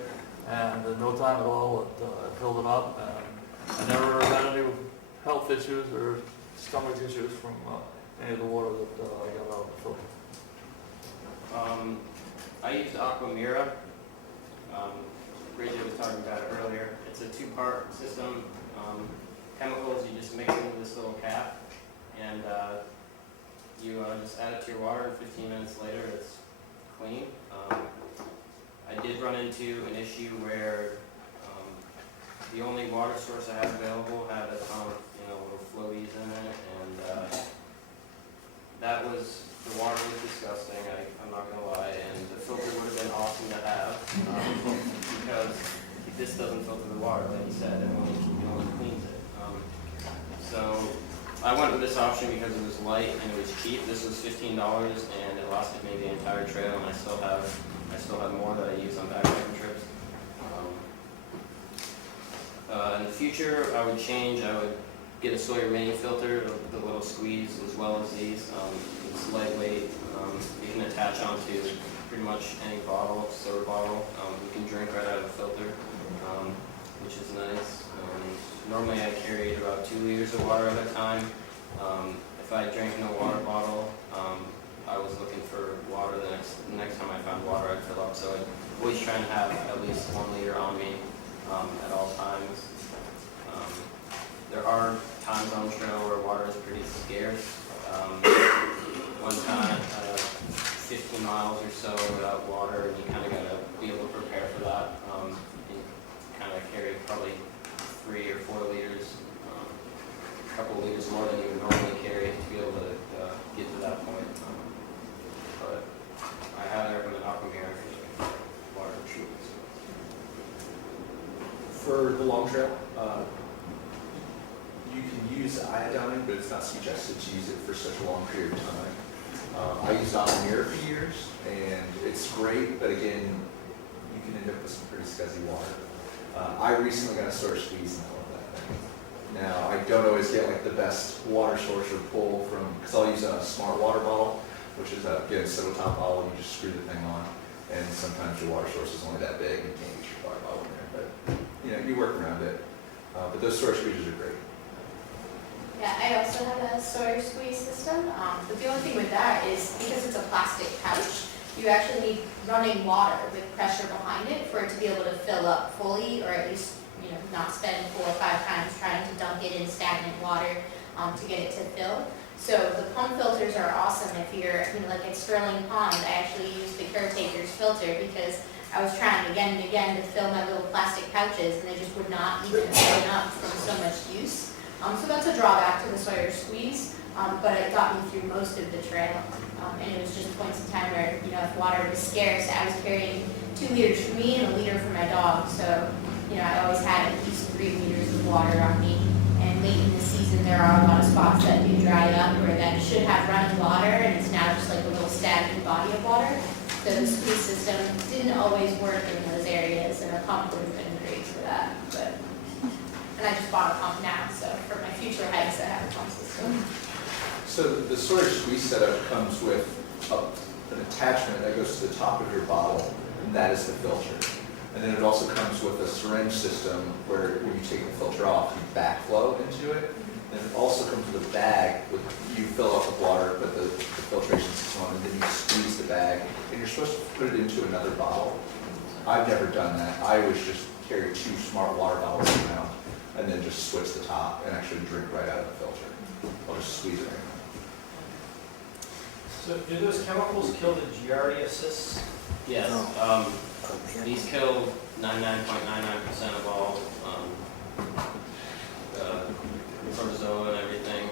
and in no time at all, it filled it up, and I never had any health issues or stomach issues from any of the water that I got out of the filter. I used Aquamira. Bridget was talking about it earlier. It's a 2-part system. Chemicals you just mix into this little cap, and you just add it to your water, and 15 minutes later it's clean. I did run into an issue where the only water source I had available had a ton of little floaties in it, and that was, the water was disgusting, I'm not going to lie, and the filter would have been awesome to have, because this doesn't filter the water, like you said, it only cleans it. So I went with this option because it was light and it was cheap. This was $15 and it lasted me the entire trail, and I still have more that I use on backpacking trips. In the future, I would get a Sawyer mini filter, the little squeeze, as well as these. It's lightweight. You can attach onto pretty much any bottle, soda bottle. You can drink right out of the filter, which is nice. Normally I carried about 2 liters of water at a time. If I drank in a water bottle, I was looking for water. The next time I found water, I'd fill up. So I'd always try and have at least 1 liter on me at all times. There are times on the trail where water is pretty scarce. One time, 50 miles or so without water, and you kind of got to be able to prepare for that. You kind of carry probably 3 or 4 liters, a couple of liters more than you would normally carry to be able to get to that point. But I highly recommend Aquamira for water treatments. For the long trail, you can use iodine, but it's not suggested to use it for such a long period of time. I used Aquamira for years, and it's great, but again, you can end up with some pretty scuzzy water. I recently got a Sawyer squeeze and I love that thing. Now, I don't always get like the best water source or pull from, because I'll use a smart water bottle, which is a soda top bottle, and you just screw the thing on, and sometimes your water source is only that big, and you can't get your water bottle in there, but you work around it. But those Sawyer squeezes are great. Yeah, I also have a Sawyer squeeze system, but the only thing with that is because it's a plastic pouch, you actually need running water with pressure behind it for it to be able to fill up fully, or at least not spend 4 or 5 times trying to dunk it in stagnant water to get it to fill. So the pump filters are awesome if you're, like at Sterling Pond, I actually use the caretaker's filter because I was trying again and again to fill my little plastic pouches and they just would not even fill up from so much use. So that's a drawback to the Sawyer squeeze, but it got me through most of the trail. And it was just points in time where, if water was scarce, I was carrying 2 liters for me and a liter for my dog. So, I always had at least 3 liters of water on me. And late in the season, there are a lot of spots that do dry up or that should have running water, and it's now just like a little stagnant body of water. So the squeeze system didn't always work in those areas, and a pump would have been great for that. And I just bought a pump now, so for my future hikes, I have a pump system. So the Sawyer squeeze setup comes with an attachment that goes to the top of your bottle, and that is the filter. And then it also comes with a syringe system where when you take the filter off, you backflow into it. And it also comes with a bag with you fill up with water, put the filtration system on, and then you squeeze the bag, and you're supposed to put it into another bottle. I've never done that. I always just carry 2 smart water bottles around, and then just switch the top and actually drink right out of the filter. I'll just squeeze it right. So do those chemicals kill the Giardia cysts? Yes, Oh, man. these kill 99.99% of all protozoa and everything,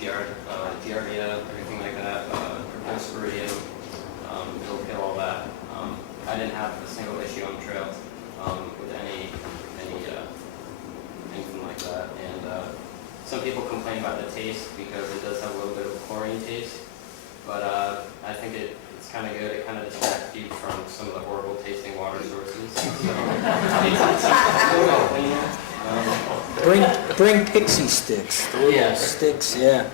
giardia, everything like that, Cryptosporidium, it'll kill all that. I didn't have a single issue on the trail with anything like that. And some people complain about the taste because it does have a little bit of chlorine taste, but I think it's kind of good. It kind of distracts you from some of the horrible tasting water sources. So, it's a little cleaner. Bring pixie sticks, the little Yeah. sticks, yeah.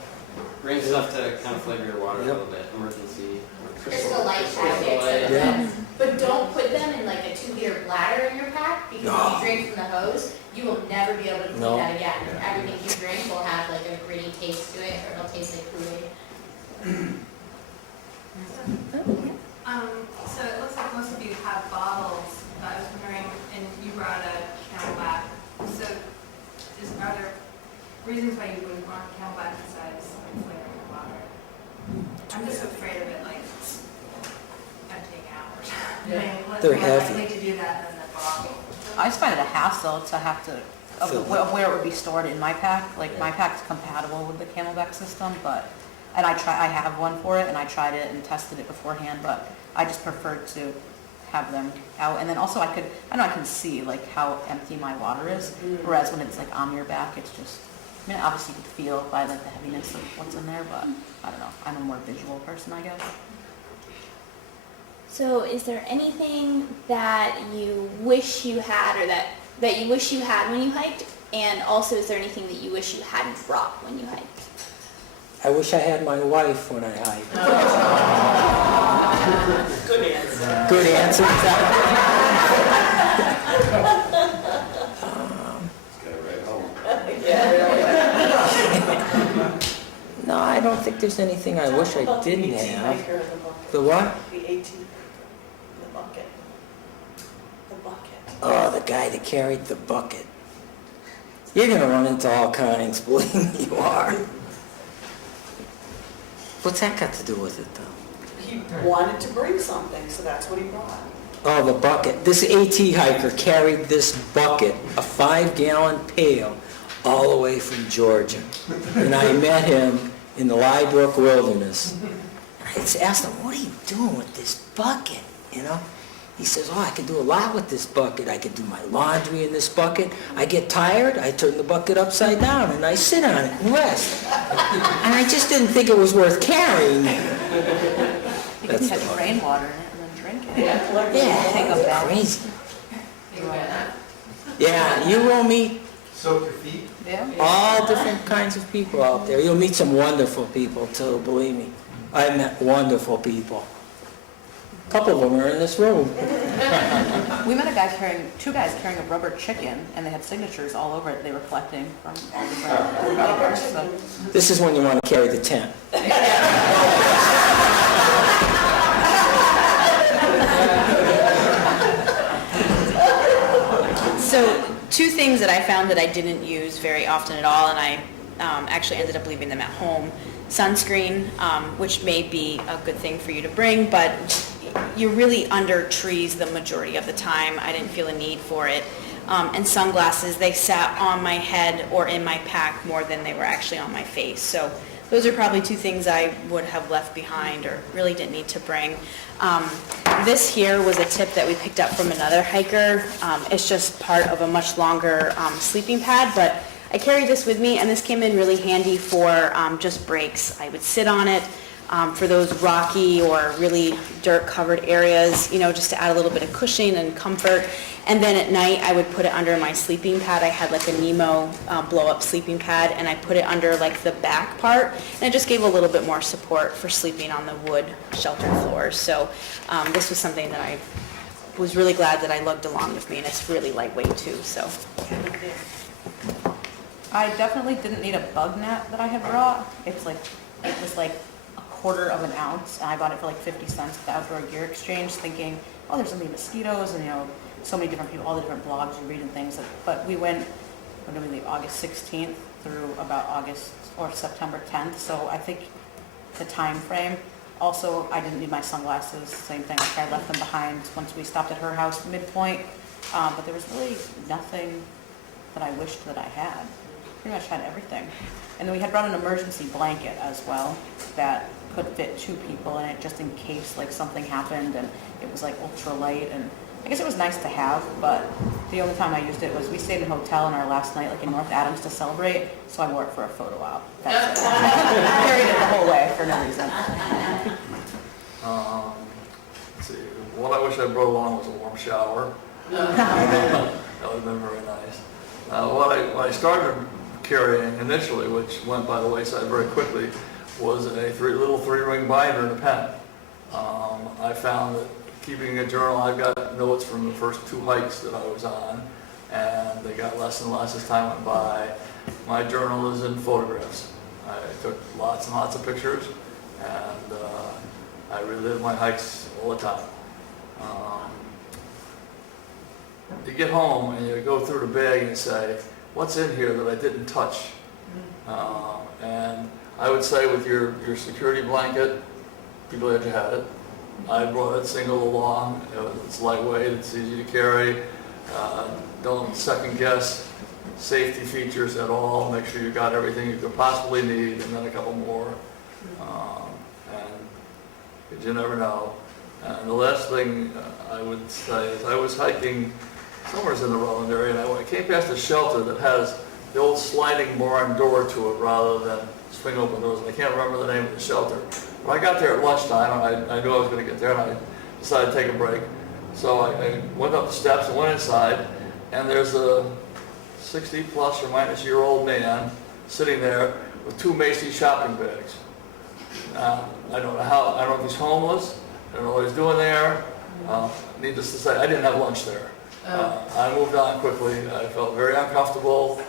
Brings enough to kind of flavor your water a Yep. little bit. Emergency. Crystal Light Crystal packets Light. of Yeah. them. But don't put them in like a 2-liter bladder in your pack, because if No. you drink from the hose, you will never be able to clean No. that again. Everything you drink will have like a gritty taste to it, or it'll taste like Kool-Aid. So it looks like most of you have bottles, but I was wondering, and you brought a Camelback, so are there reasons why you wouldn't want Camelback besides flavoring the water? I'm just afraid of it like emptying out or something. They're What's more heavy. likely to do that than the bottle? I just find it a hassle to have to, of where it would be stored in my pack. Like, my pack's compatible with the Camelback system, but, and I have one for it, and I tried it and tested it beforehand, but I just preferred to have them out. And then also I can see like how empty my water is, whereas when it's like on your back, it's just, I mean, obviously you could feel by like the heaviness of what's in there, but I don't know, I'm a more visual person, I guess. So is there anything that you wish you had, or that you wish you had when you hiked? And also, is there anything that you wish you hadn't brought when you hiked? I wish I had my wife when I hike. Good answer. Good answer. No, I don't think there's anything I wish I didn't have. The what? The 18, the bucket. The bucket. Oh, the guy that carried the bucket. You're gonna run into all kinds, believe me, you are. What's that got to do with it, though? He wanted to bring something, so that's what he brought. Oh, the bucket. This AT hiker carried this bucket, a 5-gallon pail, all the way from Georgia. And I met him in the Liebrook Wilderness. And I just asked him, what are you doing with this bucket, you know? He says, oh, I can do a lot with this bucket. I can do my laundry in this bucket. I get tired, I turn the bucket upside down and I sit on it and rest. And I just didn't think it was worth carrying. You can catch rainwater in it and then drink it. Yeah, Take a bath. crazy. Yeah, you will meet Soak your feet? Yeah. all different kinds of people out there. You'll meet some wonderful people too, believe me. I met wonderful people. A couple of them are in this room. We met two guys carrying a rubber chicken, and they had signatures all over it they were collecting from all different hikers, so. This is when you want to carry the tent. So, two things that I found that I didn't use very often at all, and I actually ended up leaving them at home. Sunscreen, which may be a good thing for you to bring, but you're really under trees the majority of the time. I didn't feel a need for it. And sunglasses, they sat on my head or in my pack more than they were actually on my face. So those are probably two things I would have left behind or really didn't need to bring. This here was a tip that we picked up from another hiker. It's just part of a much longer sleeping pad, but I carried this with me, and this came in really handy for just breaks. I would sit on it for those rocky or really dirt-covered areas, you know, just to add a little bit of cushioning and comfort. And then at night, I would put it under my sleeping pad. I had like a Nemo blow-up sleeping pad, and I put it under like the back part, and it just gave a little bit more support for sleeping on the wood sheltered floors. So this was something that I was really glad that I lugged along with me, and it's really lightweight too, so. I definitely didn't need a bug net that I had brought. It was like a quarter of an ounce, and I bought it for like 50 cents at the Outdoor Gear Exchange, thinking, oh, there's so many mosquitoes, and you know, so many different people, all the different blogs you read and things. But we went, when did we leave? August 16th through about August or September 10th. So I think the time frame Also, I didn't need my sunglasses, same thing, like I left them behind once we stopped at her house midpoint. But there was really nothing that I wished that I had. Pretty much had everything. And then we had brought an emergency blanket as well that could fit 2 people in it just in case like something happened, and it was like ultra light, and I guess it was nice to have, but the only time I used it was we stayed in a hotel on our last night like in North Adams to celebrate, so I wore it for a photo op. That's it. Carried it the whole way for no reason. Let's see, what I wish I brought along was a warm shower. That would have been very nice. What I started carrying initially, which went by the wayside very quickly, was a little 3-ring binder and a pen. I found that keeping a journal, I've got notes from the first 2 hikes that I was on, and they got less and less as time went by. My journal is in photographs. I took lots and lots of pictures, and I relive my hikes all the time. You get home and you go through the bag and you say, what's in here that I didn't touch? And I would say with your security blanket, be glad you had it. I brought it single along. It's lightweight, it's easy to carry. Don't second guess safety features at all. Make sure you got everything you could possibly need, and then a couple more. And you never know. And the last thing I would say is I was hiking somewhere in the Rutland area, and I came past a shelter that has the old sliding barn door to it rather than swing open doors. And I can't remember the name of the shelter. When I got there at lunchtime, I knew I was going to get there, and I decided to take a break. So I went up the steps and went inside, and there's a 60 plus or minus year old man sitting there with 2 Macy's shopping bags. Now, I don't know if he's homeless. I don't know what he's doing there. Needless to say, I didn't have lunch there. I moved on quickly. I felt very uncomfortable.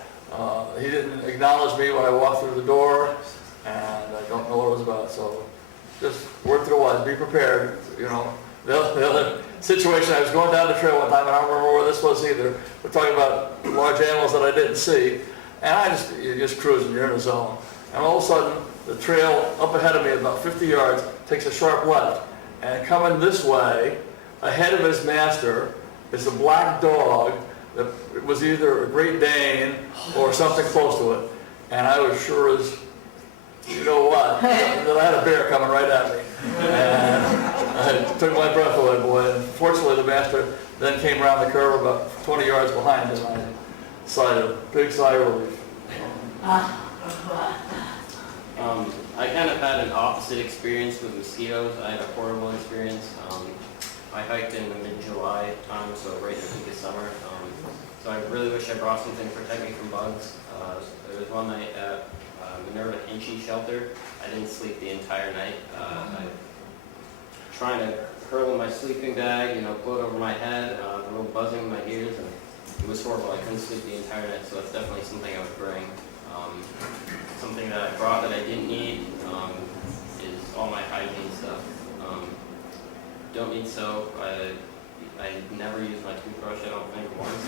He didn't acknowledge me when I walked through the door, and I don't know what it was about. So just work through it. Be prepared. You know, the other situation, I was going down the trail one time, and I don't remember where this was either. We're talking about large animals that I didn't see, and you're just cruising. You're in a zone, and all of a sudden, the trail up ahead of me, about 50 yards, takes a sharp left, and coming this way, ahead of his master, is a black dog that was either a Great Dane or something close to it. And I was sure as, you know what, that I had a bear coming right at me. And I took my breath away, boy. And fortunately, the master then came around the curve about 20 yards behind, and I sighed a big sigh of relief. I kind of had an opposite experience with mosquitoes. I had a horrible experience. I hiked in the mid-July time, so right in the peak of summer. So I really wish I brought something to protect me from bugs. There was one night at Minerva Hinchy shelter. I didn't sleep the entire night. I trying to curl in my sleeping bag, float over my head, a little buzzing in my ears, and it was horrible. I couldn't sleep the entire night, so that's definitely something I would bring. Something that I brought that I didn't need is all my hygiene stuff. Don't need soap. I never use my toothbrush, I don't think, once.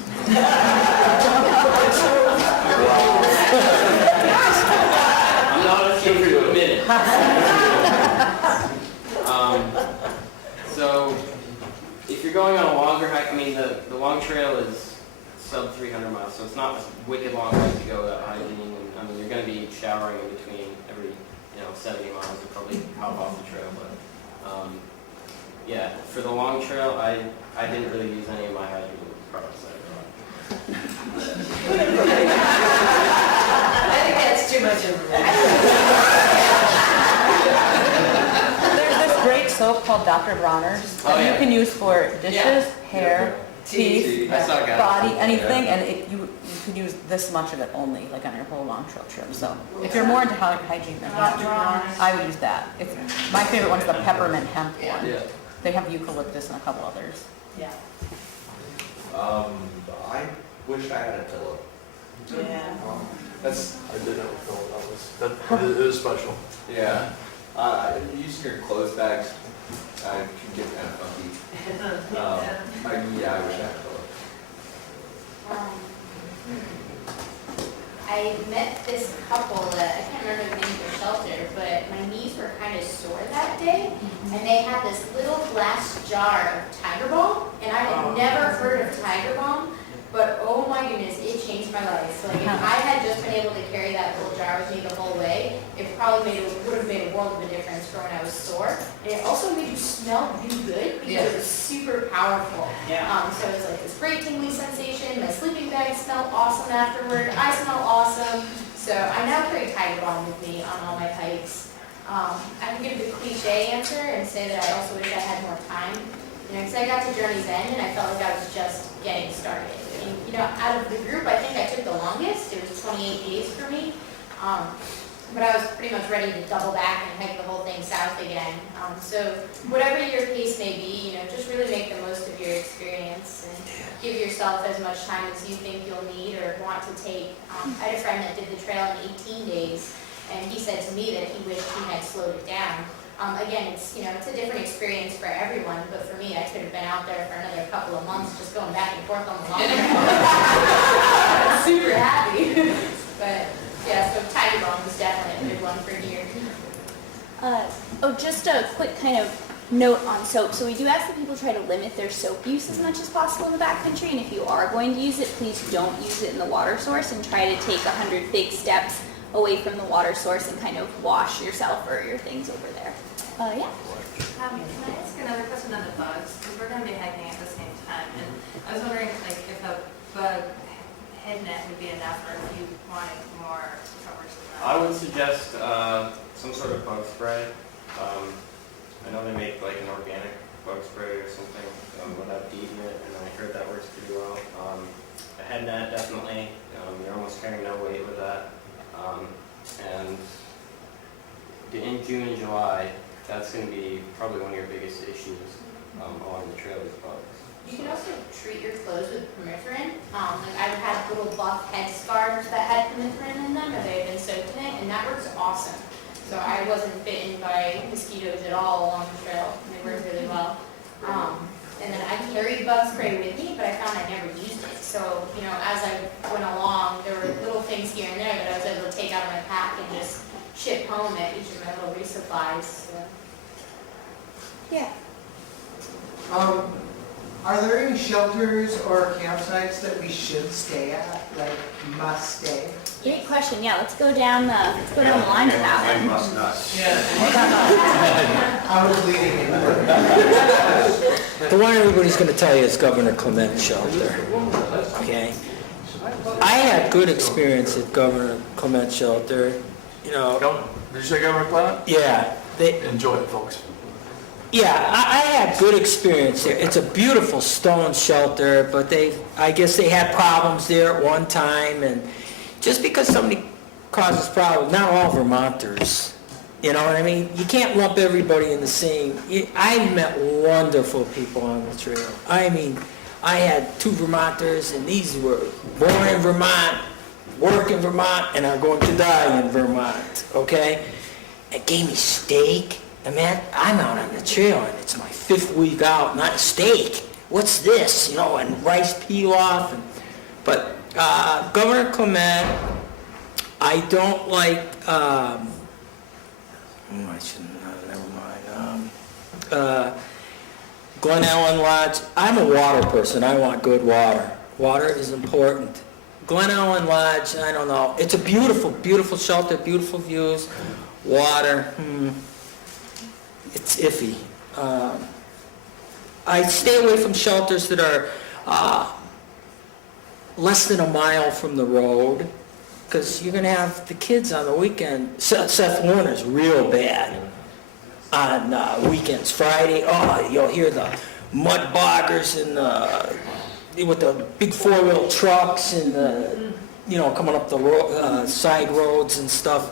I'm not ashamed to admit it. So, if you're going on a longer hike, the long trail is sub 300 miles, so it's not a wicked long hike to go without hygiene. And you're going to be showering in between every 70 miles. You'll probably hop off the trail, but yeah, for the long trail, I didn't really use any of my hygiene products that I brought. I think that's too much information. There's this great soap called Dr. Bronner's that you can use for dishes, hair, teeth, body, anything, and you can use this much of it only, like on your whole long trail trip. So if you're more into hygiene than that, I would use that. My favorite one's the peppermint hemp one. Yeah. They have eucalyptus and a couple others. Yeah. I wish I had a pillow. Yeah. I did have a pillow. It is special. Yeah. Using your clothes bags can get kind of funky. I wish I had a pillow. I met this couple that, I can't remember the name of the shelter, but my knees were kind of sore that day, and they had this little glass jar of Tiger Balm, and I had never heard of Tiger Balm, but oh my goodness, it changed my life. So like, if I had just been able to carry that little jar with me the whole way, it probably would have made a world of a difference for when I was sore. And it also made you smell really good because it was super powerful. So it was like this great tingling sensation. My sleeping bag smelled awesome afterward. I smell awesome. So I now carry Tiger Balm with me on all my hikes. I can give the cliche answer and say that I also wish I had more time. Because I got to Journey's End and I felt like I was just getting started. And, out of the group, I think I took the longest. It was 28 days for me. But I was pretty much ready to double back and hike the whole thing south again. So whatever your pace may be, just really make the most of your experience and give yourself as much time as you think you'll need or want to take. I had a friend that did the trail in 18 days, and he said to me that he wished he had slowed it down. Again, it's a different experience for everyone, but for me, I could have been out there for another couple of months just going back and forth on the long trail. I'm super happy. But yeah, so Tiger Balm was definitely a good one for here. Just a quick kind of note on soap. So we do ask that people try to limit their soap use as much as possible in the backcountry, and if you are going to use it, please don't use it in the water source and try to take 100 big steps away from the water source and kind of wash yourself or your things over there. Yeah. Can I ask another question on the bugs? Because we're going to be hiking at the same time, and I was wondering if a bug head net would be enough, or if you wanted more coverage than that. I would suggest some sort of bug spray. I know they make like an organic bug spray or something without DEET in it, and I heard that works pretty well. A head net, definitely. You're almost carrying no weight with that. And in June and July, that's going to be probably one of your biggest issues along the trail is bugs. You can also treat your clothes with permethrin. I've had little buff head scarves that had permethrin in them, or they've been soaked in it, and that works awesome. So I wasn't bitten by mosquitoes at all along the trail, and they worked really well. And then I carried bug spray with me, but I found I never used it. So, as I went along, there were little things here and there that I was able to take out of my pack and just ship home at each of my little resupplies. So. Yeah. Are there any shelters or campsites that we should stay at, like must stay? Great question. Yeah, let's go down the line with that one. I must not. I was leading in. The one everybody's going to tell you is Governor Clement Shelter. Okay? I had good experience at Governor Clement Shelter. Did you say Governor Clement? Yeah. Enjoy it, folks. Yeah, I had good experience there. It's a beautiful stone shelter, but I guess they had problems there at one time, and just because somebody causes problems, not all Vermonters, you know what I mean? You can't lump everybody in the same. I met wonderful people on the trail. I mean, I had 2 Vermonters, and these were born in Vermont, work in Vermont, and are going to die in Vermont, okay? It gave me steak. I mean, I'm out on the trail, and it's my 5th week out, not steak. What's this? And rice pilaf. But Governor Clement, I don't like, Glen Ellen Lodge. I'm a water person. I want good water. Water is important. Glen Ellen Lodge, I don't know. It's a beautiful, beautiful shelter, beautiful views. Water, it's iffy. I stay away from shelters that are less than a mile from the road, because you're going to have the kids on the weekend. Seth Warner's real bad on weekends. Friday, you'll hear the mud boggers and with the big 4-wheel trucks and coming up the side roads and stuff,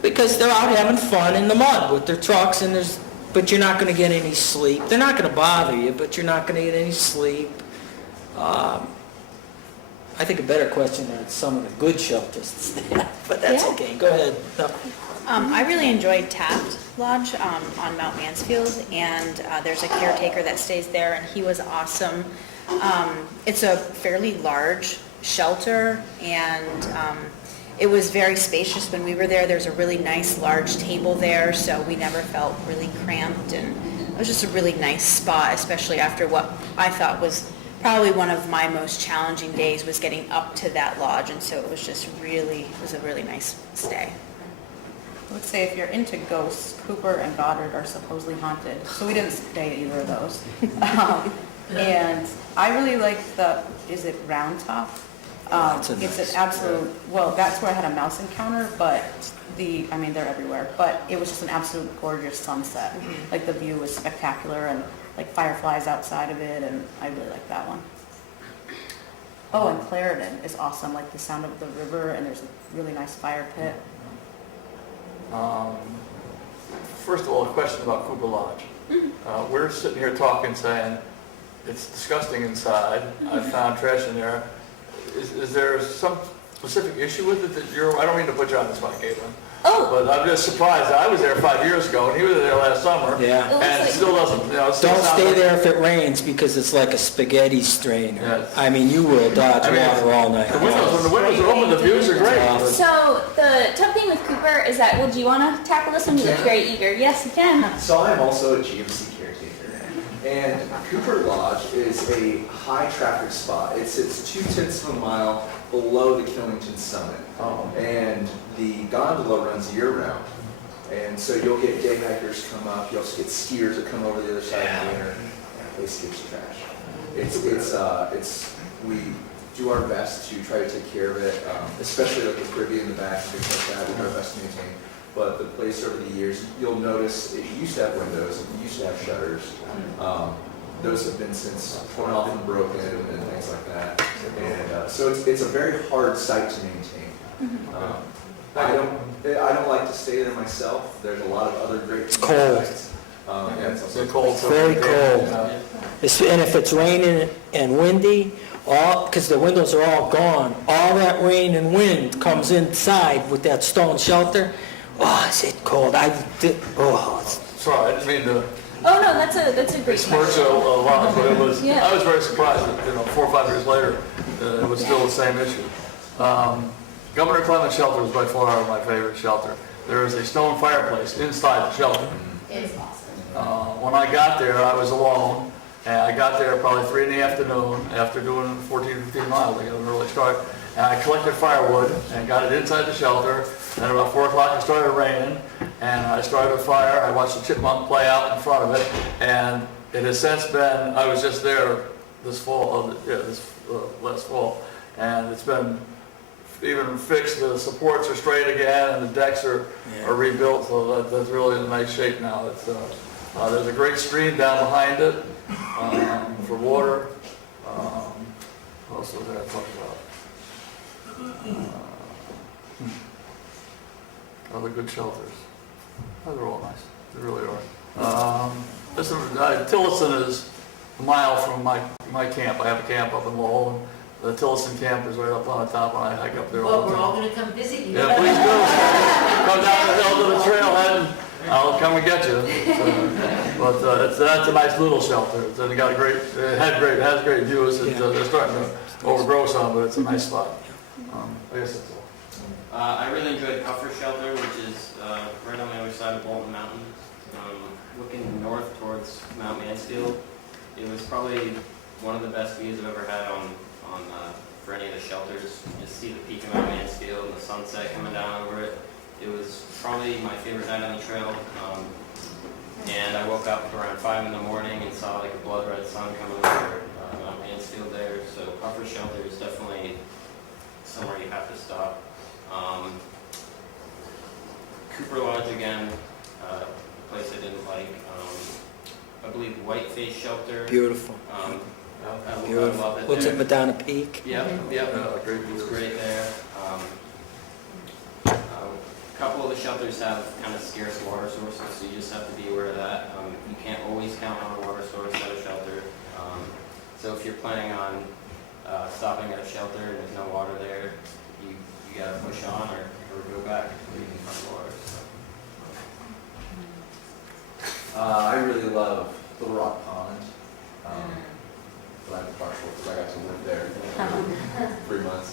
because they're out having fun in the mud with their trucks, but you're not going to get any sleep. They're not going to bother you, but you're not going to get any sleep. I think a better question is some of the good shelters, but that's okay. Go ahead. No. I really enjoyed Taft Lodge on Mount Mansfield, and there's a caretaker that stays there, and he was awesome. It's a fairly large shelter, and It was very spacious when we were there. There's a really nice large table there, so we never felt really cramped, and it was just a really nice spot, especially after what I thought was probably one of my most challenging days, was getting up to that lodge, and so it was just really, it was a really nice stay. I would say if you're into ghosts, Cooper and Goddard are supposedly haunted, so we didn't stay at either of those. And I really liked is it Round Top? That's a It's nice- an absolute, well, that's where I had a mouse encounter, but they're everywhere, but it was just an absolute gorgeous sunset. Like the view was spectacular and like fireflies outside of it, and I really liked that one. Oh, and Clarendon is awesome, like the sound of the river, and there's a really nice fire pit. First of all, a question about Cooper Lodge. We're sitting here talking, saying it's disgusting inside. I found trash in there. Is there some specific issue with it that I don't mean to put you on the spot, Caitlin. Oh. But I'm just surprised. I was there 5 years ago, and he was there last summer. Yeah. And it still doesn't, it still Don't sounds stay like- there if it rains because it's like a spaghetti strainer. Yes. I mean, you will dodge I mean, water all night. When the windows are open, the views are great. So the tough thing with Cooper is that, well, do you want to tackle this one? You look very eager. Yes, you can. So I'm also a GMC caretaker, and Cooper Lodge is a high traffic spot. It sits 0.2 of a mile below the Killington summit, and the gondola runs year round. And so you'll get day hikers come up, you'll get skiers that come over the other side in the winter, and the place gets trash. We do our best to try to take care of it, especially like the Caribbean in the back and things like that. We do our best to maintain. But the place over the years, you'll notice it used to have windows, it used to have shutters. Those have been since torn off and broken and things like that. And so it's a very hard site to maintain. I don't like to stay there myself. There's a lot of other great. It's cold. Yeah, it's also cold. It's very cold. And if it's raining and windy, because the windows are all gone, all that rain and wind comes inside with that stone shelter. Oh, is it cold? Sorry, I didn't mean to Oh no, that's a great smirch question. a lot, but it was, Yeah. I was very surprised that, 4 or 5 years later, it was still the same issue. Governor Clemens Shelter is by far my favorite shelter. There is a stone fireplace inside the shelter. It's awesome. When I got there, I was alone, and I got there probably 3 in the afternoon after doing 14, 15 miles. I got an early start, and I collected firewood and got it inside the shelter. And about 4 o'clock it started raining, and I started a fire. I watched the chipmunk play out in front of it, and it has since been, I was just there this fall, last fall, and it's been even fixed. The supports are straight again, and the decks are rebuilt, so that's really in nice shape now. It's, there's a great stream down behind it for water. What else was there I talked about? Other good shelters. Those are all nice. They really are. Tillotson is a mile from my camp. I have a camp up in Lowell. The Tillotson camp is right up on the top, and I hike up there all Well, the we're time. all gonna come visit you. Yeah, please do. Come down the hill to the trailhead, and I'll come and get you. But that's a nice little shelter. It got it has great views. They're starting to overgrow some, but it's a nice spot. I guess that's all. I really enjoyed Puffer Shelter, which is right on the other side of Bolton Mountain, looking north towards Mount Mansfield. It was probably one of the best views I've ever had on for any of the shelters. Just see the peak of Mount Mansfield and the sunset coming down over it. It was probably my favorite night on the trail. And I woke up around 5 in the morning and saw like a blood red sun coming over Mount Mansfield there. So Puffer Shelter is definitely somewhere you have to stop. Cooper Lodge again, a place I didn't like. I believe Whiteface Shelter. Beautiful. I Beautiful. love it Looks there. at Madonna Peak. Yep. It's great there. A couple of the shelters have kind of scarce water sources, so you just have to be aware of that. You can't always count on a water source at a shelter. So if you're planning on stopping at a shelter and there's no water there, you gotta push on or go back where you can find water. So. I really love Little Rock Pond. But I'm partial because I got to live there for 3 months.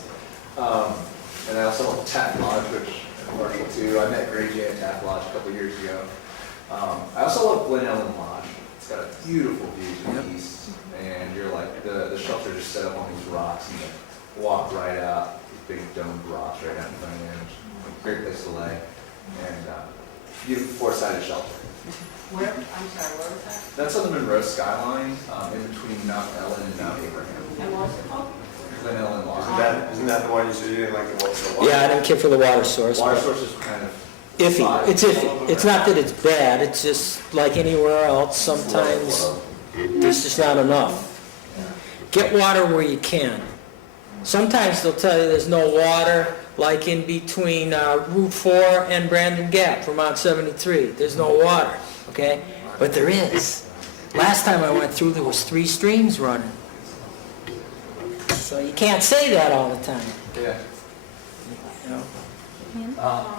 And I also love Taft Lodge, which I'm partial to. I met Gray Jay at Taft Lodge a couple years ago. I also love Glen Ellen Lodge. It's got a beautiful view to the east, and you're like, the shelter just set up on these rocks, and you walk right out, these big domed rocks right out in front of you. Great place to lay, and beautiful four-sided shelter. Where, I'm sorry, where was that? That's on the Monroe skyline, in between Mount Ellen and Mount Abraham. And what was it called? Glen Ellen Lodge. Isn't that the one you said you didn't like the water? Yeah, I didn't care for the water source. Water but source is kind of iffy. It's iffy. It's not that it's bad, it's just like anywhere else, sometimes there's just not enough. Get water where you can. Sometimes they'll tell you there's no water, like in between Route 4 and Brandon Gap, Vermont 73. There's no water, okay? But there is. Last time I went through, there was 3 streams running. So you can't say that all the time. Yeah. You know?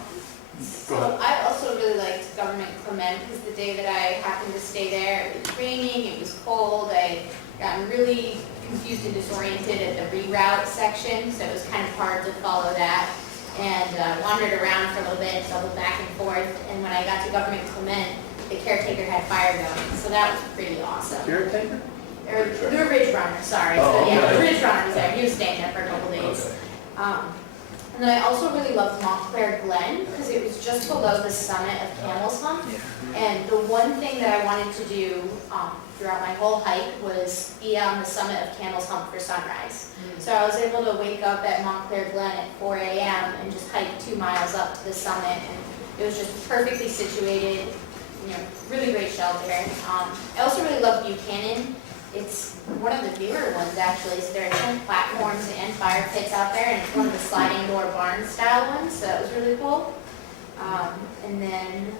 So I also really liked Government Clement because the day that I happened to stay there, it was raining, it was cold, I got really confused and disoriented at the reroute section, so it was kind of hard to follow that. And wandered around for a little bit, doubled back and forth, and when I got to Government Clement, the caretaker had fire going, so that was pretty awesome. Caretaker? Or the Ridge Runner, sorry. Oh, So yeah, okay. the Ridge Runner was there. He was staying there for a couple days. And then I also really loved Montclair Glen because it was just below the summit of Camel's Hump. And the one thing that I wanted to do throughout my whole hike was be on the summit of Camel's Hump for sunrise. So I was able to wake up at Montclair Glen at 4 a.m. and just hike 2 miles up to the summit. And it was just perfectly situated, you know, really great shelter. I also really love Buchanan. It's one of the newer ones actually, so there are 10 platforms and fire pits out there, and it's one of the sliding door barn style ones, so that was really cool. And then,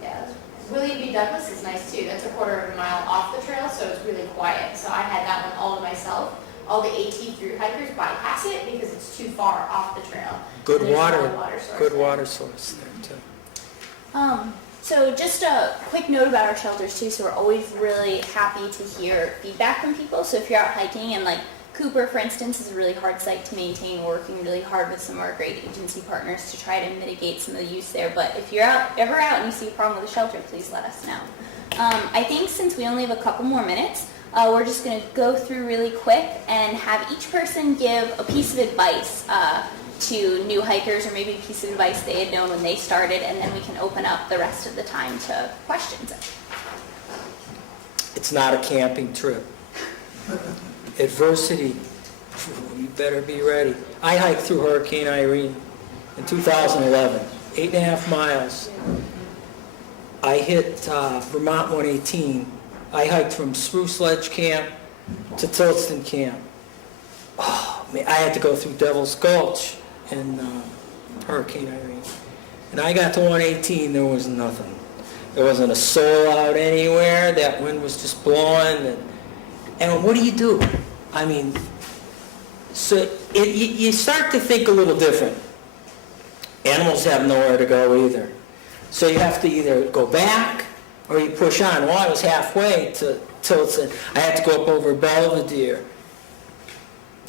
yeah, William B. Douglas is nice too. That's a quarter of a mile off the trail, so it's really quiet. So I had that one all to myself. All the AT through hikers bypass it because it's too far off the trail. Good And there's water, no water source good there. water source there too. So just a quick note about our shelters too, so we're always really happy to hear feedback from people. So if you're out hiking and like Cooper, for instance, is a really hard site to maintain, we're working really hard with some of our great agency partners to try to mitigate some of the use there. But if you're ever out and you see a problem with a shelter, please let us know. I think since we only have a couple more minutes, we're just going to go through really quick and have each person give a piece of advice to new hikers, or maybe a piece of advice they had known when they started, and then we can open up the rest of the time to questions. It's not a camping trip. Adversity, you better be ready. I hiked through Hurricane Irene in 2011, 8.5 miles. I hit Vermont 118. I hiked from Spruce Ledge Camp to Tilston Camp. Oh, man, I had to go through Devil's Gulch in Hurricane Irene. And I got to 118, there was nothing. There wasn't a soul out anywhere. That wind was just blowing. And what do? I mean, so you start to think a little different. Animals have nowhere to go either. So you have to either go back or you push on. Well, I was halfway to Tilton. I had to go up over Belvedere.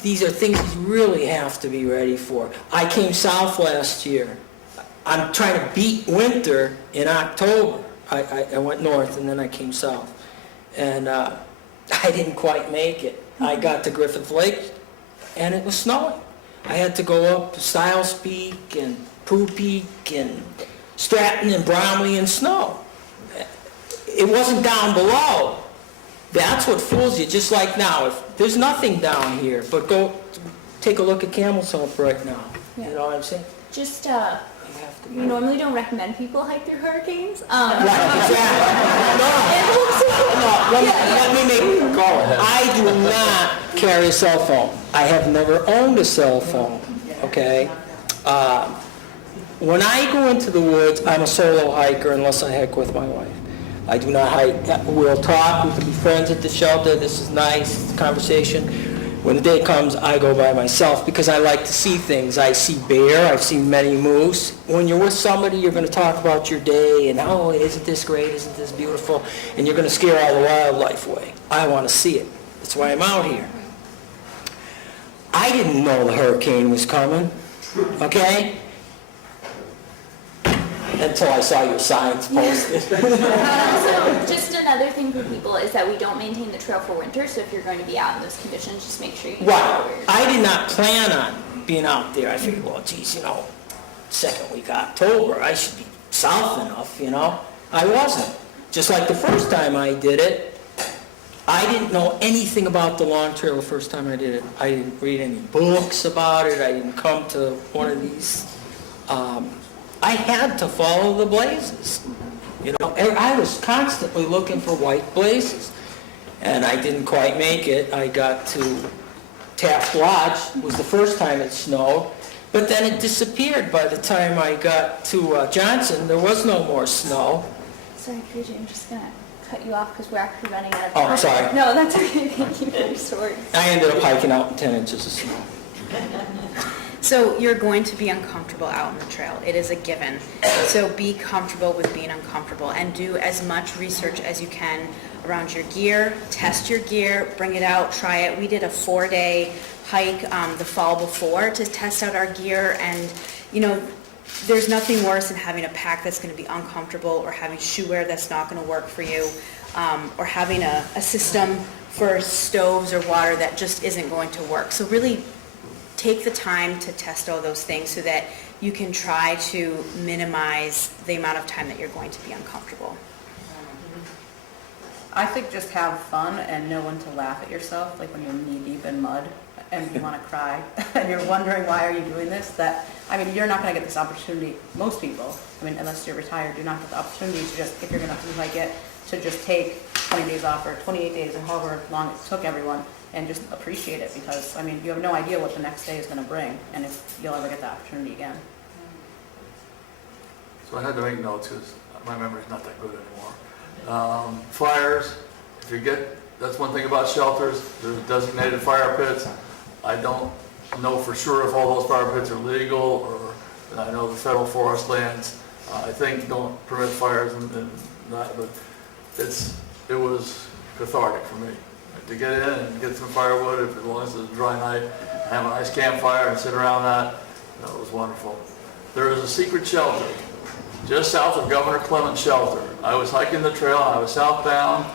These are things you really have to be ready for. I came south last year. I'm trying to beat winter in October. I went north and then I came south. And I didn't quite make it. I got to Griffith Lake and it was snowing. I had to go up to Stiles Peak and Pooh Peak and Stratton and Bromley in snow. It wasn't down below. That's what fools you, just like now. If there's nothing down here, but go take a look at Camel's Hump right now. You know what I'm saying? Just, we normally don't recommend people hike through hurricanes. Right, exactly. Let me make, Go ahead. I do not carry a cell phone. I have never owned a cell phone, okay? When I go into the woods, I'm a solo hiker unless I hike with my wife. I do not hike. We'll talk. We can be friends at the shelter. This is nice conversation. When the day comes, I go by myself because I like to see things. I see bear. I've seen many moose. When you're with somebody, you're going to talk about your day and, oh, isn't this great? Isn't this beautiful? And you're going to scare all the wildlife away. I want to see it. That's why I'm out here. I didn't know the hurricane was coming. okay? Until I saw your signs posted. Also, just another thing for people is that we don't maintain the trail for winter, so if you're going to be out in those conditions, just make sure you Right. I did not plan on being out there. I figured, well, geez, second week of October, I should be south enough, I wasn't. Just like the first time I did it, I didn't know anything about the long trail the first time I did it. I didn't read any books about it. I didn't come to one of these. I had to follow the blazes. I was constantly looking for white blazes. And I didn't quite make it. I got to Taft Lodge, was the first time it snowed. But then it disappeared by the time I got to Johnson. There was no more snow. Sorry, Gigi, I'm just going to cut you off because we're actually running out of time. Oh, sorry. No, that's okay. Thank you for your story. I ended up hiking out in 10 inches of snow. So you're going to be uncomfortable out on the trail. It is a given. So be comfortable with being uncomfortable and do as much research as you can around your gear. Test your gear, bring it out, try it. We did a 4-day hike the fall before to test out our gear, and there's nothing worse than having a pack that's going to be uncomfortable, or having shoe wear that's not going to work for you, or having a system for stoves or water that just isn't going to work. So really take the time to test all those things so that you can try to minimize the amount of time that you're going to be uncomfortable. I think just have fun and know when to laugh at yourself, like when you're knee deep in mud and you want to cry and you're wondering why are you doing this. You're not going to get this opportunity. Most people, unless you're retired, do not get the opportunity to just, if you're going to like it, to just take 20 days off or 28 days or however long it took everyone, and just appreciate it, because you have no idea what the next day is going to bring and if you'll ever get the opportunity again. So I had to make notes because my memory's not that good anymore. Fires, that's one thing about shelters, there's designated fire pits. I don't know for sure if all those fire pits are legal, or I know the federal forest lands, I think don't permit fires and that, but it was cathartic for me to get in and get some firewood, as long as it's a dry night, have a nice campfire and sit around that. That was wonderful. There is a secret shelter just south of Governor Clement's shelter. I was hiking the trail, I was southbound,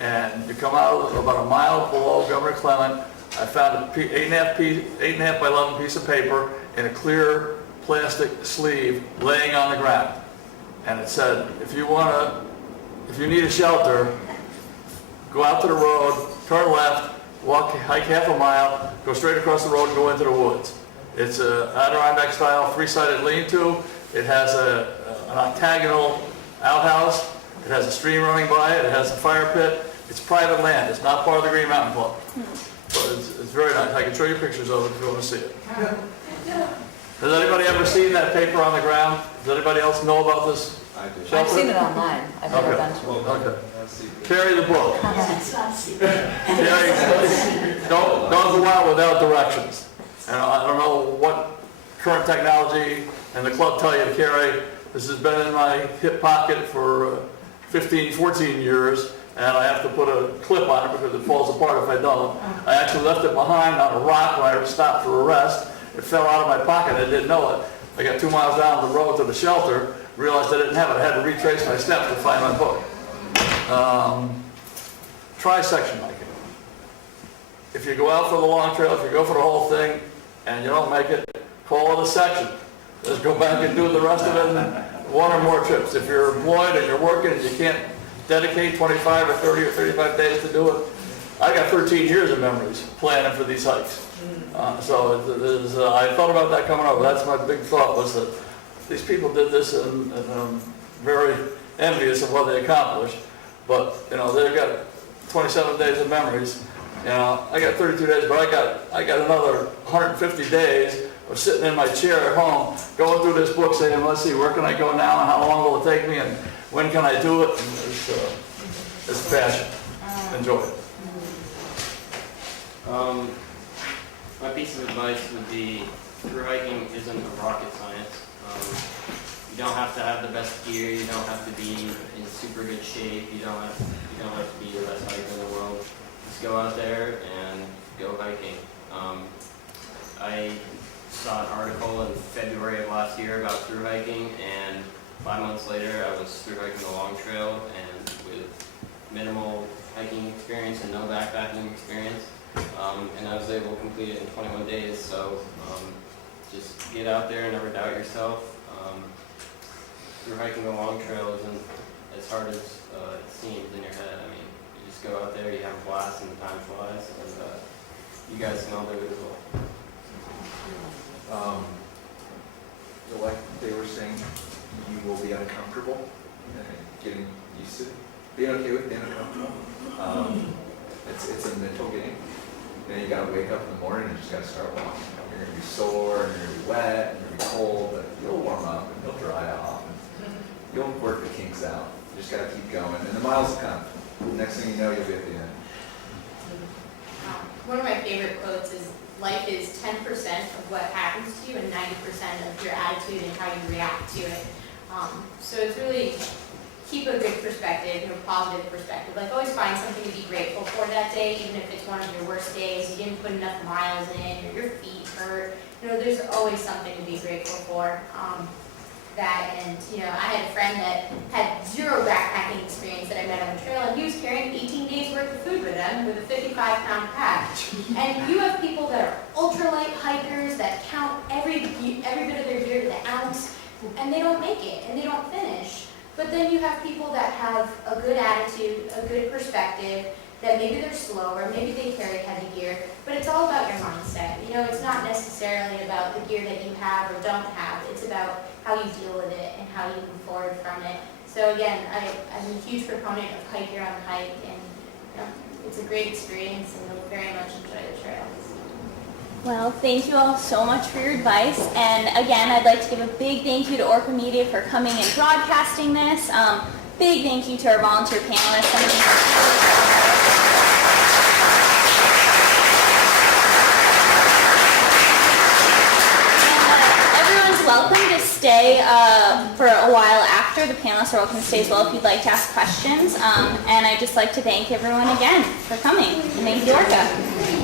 and you come out about a mile below Governor Clement. I found a 8.5 by 11 piece of paper in a clear plastic sleeve laying on the ground. And it said, if you need a shelter, go out to the road, turn left, hike half a mile, go straight across the road and go into the woods. It's an Adirondack style 3-sided lean-to. It has an octagonal outhouse. It has a stream running by it. It has a fire pit. It's private land. It's not part of the Green Mountain Club. But it's very nice. I can show you pictures of it if you want to see it. Has anybody ever seen that paper on the ground? Does anybody else know about this shelter? I've seen it online. I've never been to it. Okay. Carry the book. Carry, don't go out without directions. And I don't know what current technology and the club tell you to carry. This has been in my hip pocket for 15, 14 years, and I have to put a clip on it because it falls apart if I don't. I actually left it behind on a rock when I stopped for a rest. It fell out of my pocket. I didn't know it. I got 2 miles down the road to the shelter, realized I didn't have it. I had to retrace my steps to find my book. Try section hiking. If you go out for the long trail, if you go for the whole thing, and you don't make it, call it a section. Just go back and do the rest of it in 1 or more trips. If you're employed and you're working and you can't dedicate 25 or 30 or 35 days to do it, I got 13 years of memories planning for these hikes. So I thought about that coming up. That's my big thought, was that these people did this, and I'm very envious of what they accomplished. But they've got 27 days of memories. I got 32 days, but I got another 150 days of sitting in my chair at home, going through this book, saying, let's see, where can I go now, and how long will it take me, and when can I do it? And it's passion. Enjoy it. My piece of advice would be, through hiking isn't a rocket science. You don't have to have the best gear. You don't have to be in super good shape. You don't have to be the best hiker in the world. Just go out there and go hiking. I saw an article in February of last year about through hiking, and 5 months later I was through hiking the Long Trail, and with minimal hiking experience and no backpacking experience, and I was able to complete it in 21 days. So just get out there and never doubt yourself. Through hiking the Long Trail isn't as hard as it seems in your head. I mean, you just go out there, you have a blast, and the time flies, and you guys can all do it as well. Like they were saying, you will be uncomfortable, getting used to it, being okay with being uncomfortable. It's a mental game. Then you gotta wake up in the morning and just gotta start walking. You're gonna be sore, and you're gonna be wet, and you're gonna be cold, but you'll warm up and you'll dry off. You'll work the kinks out. You just gotta keep going, and the miles come. Next thing you know, you'll be at the end. One of my favorite quotes is, life is 10% of what happens to you and 90% of your attitude and how you react to it. So it's really keep a good perspective, positive perspective. Like always find something to be grateful for that day, even if it's one of your worst days, you didn't put enough miles in, or your feet hurt. There's always something to be grateful for. I had a friend that had zero backpacking experience that I met on the trail, and he was carrying 18 days worth of food with him with a 55-pound pack. And you have people that are ultralight hikers that count every bit of their gear to the ounce, and they don't make it, and they don't finish. But then you have people that have a good attitude, a good perspective, that maybe they're slower, maybe they carry heavy gear, but it's all about your mindset. It's not necessarily about the gear that you have or don't have. It's about how you deal with it and how you move forward from it. So again, I'm a huge proponent of hike your own hike, and it's a great experience, and you'll very much enjoy the trails. Well, thank you all so much for your advice. And again, I'd like to give a big thank you to Orca Media for coming and broadcasting this. Big thank you to our volunteer panelists. Everyone's welcome to stay for a while after. The panelists are welcome to stay as well if you'd like to ask questions. And I'd just like to thank everyone again for coming. And thank you, Orca.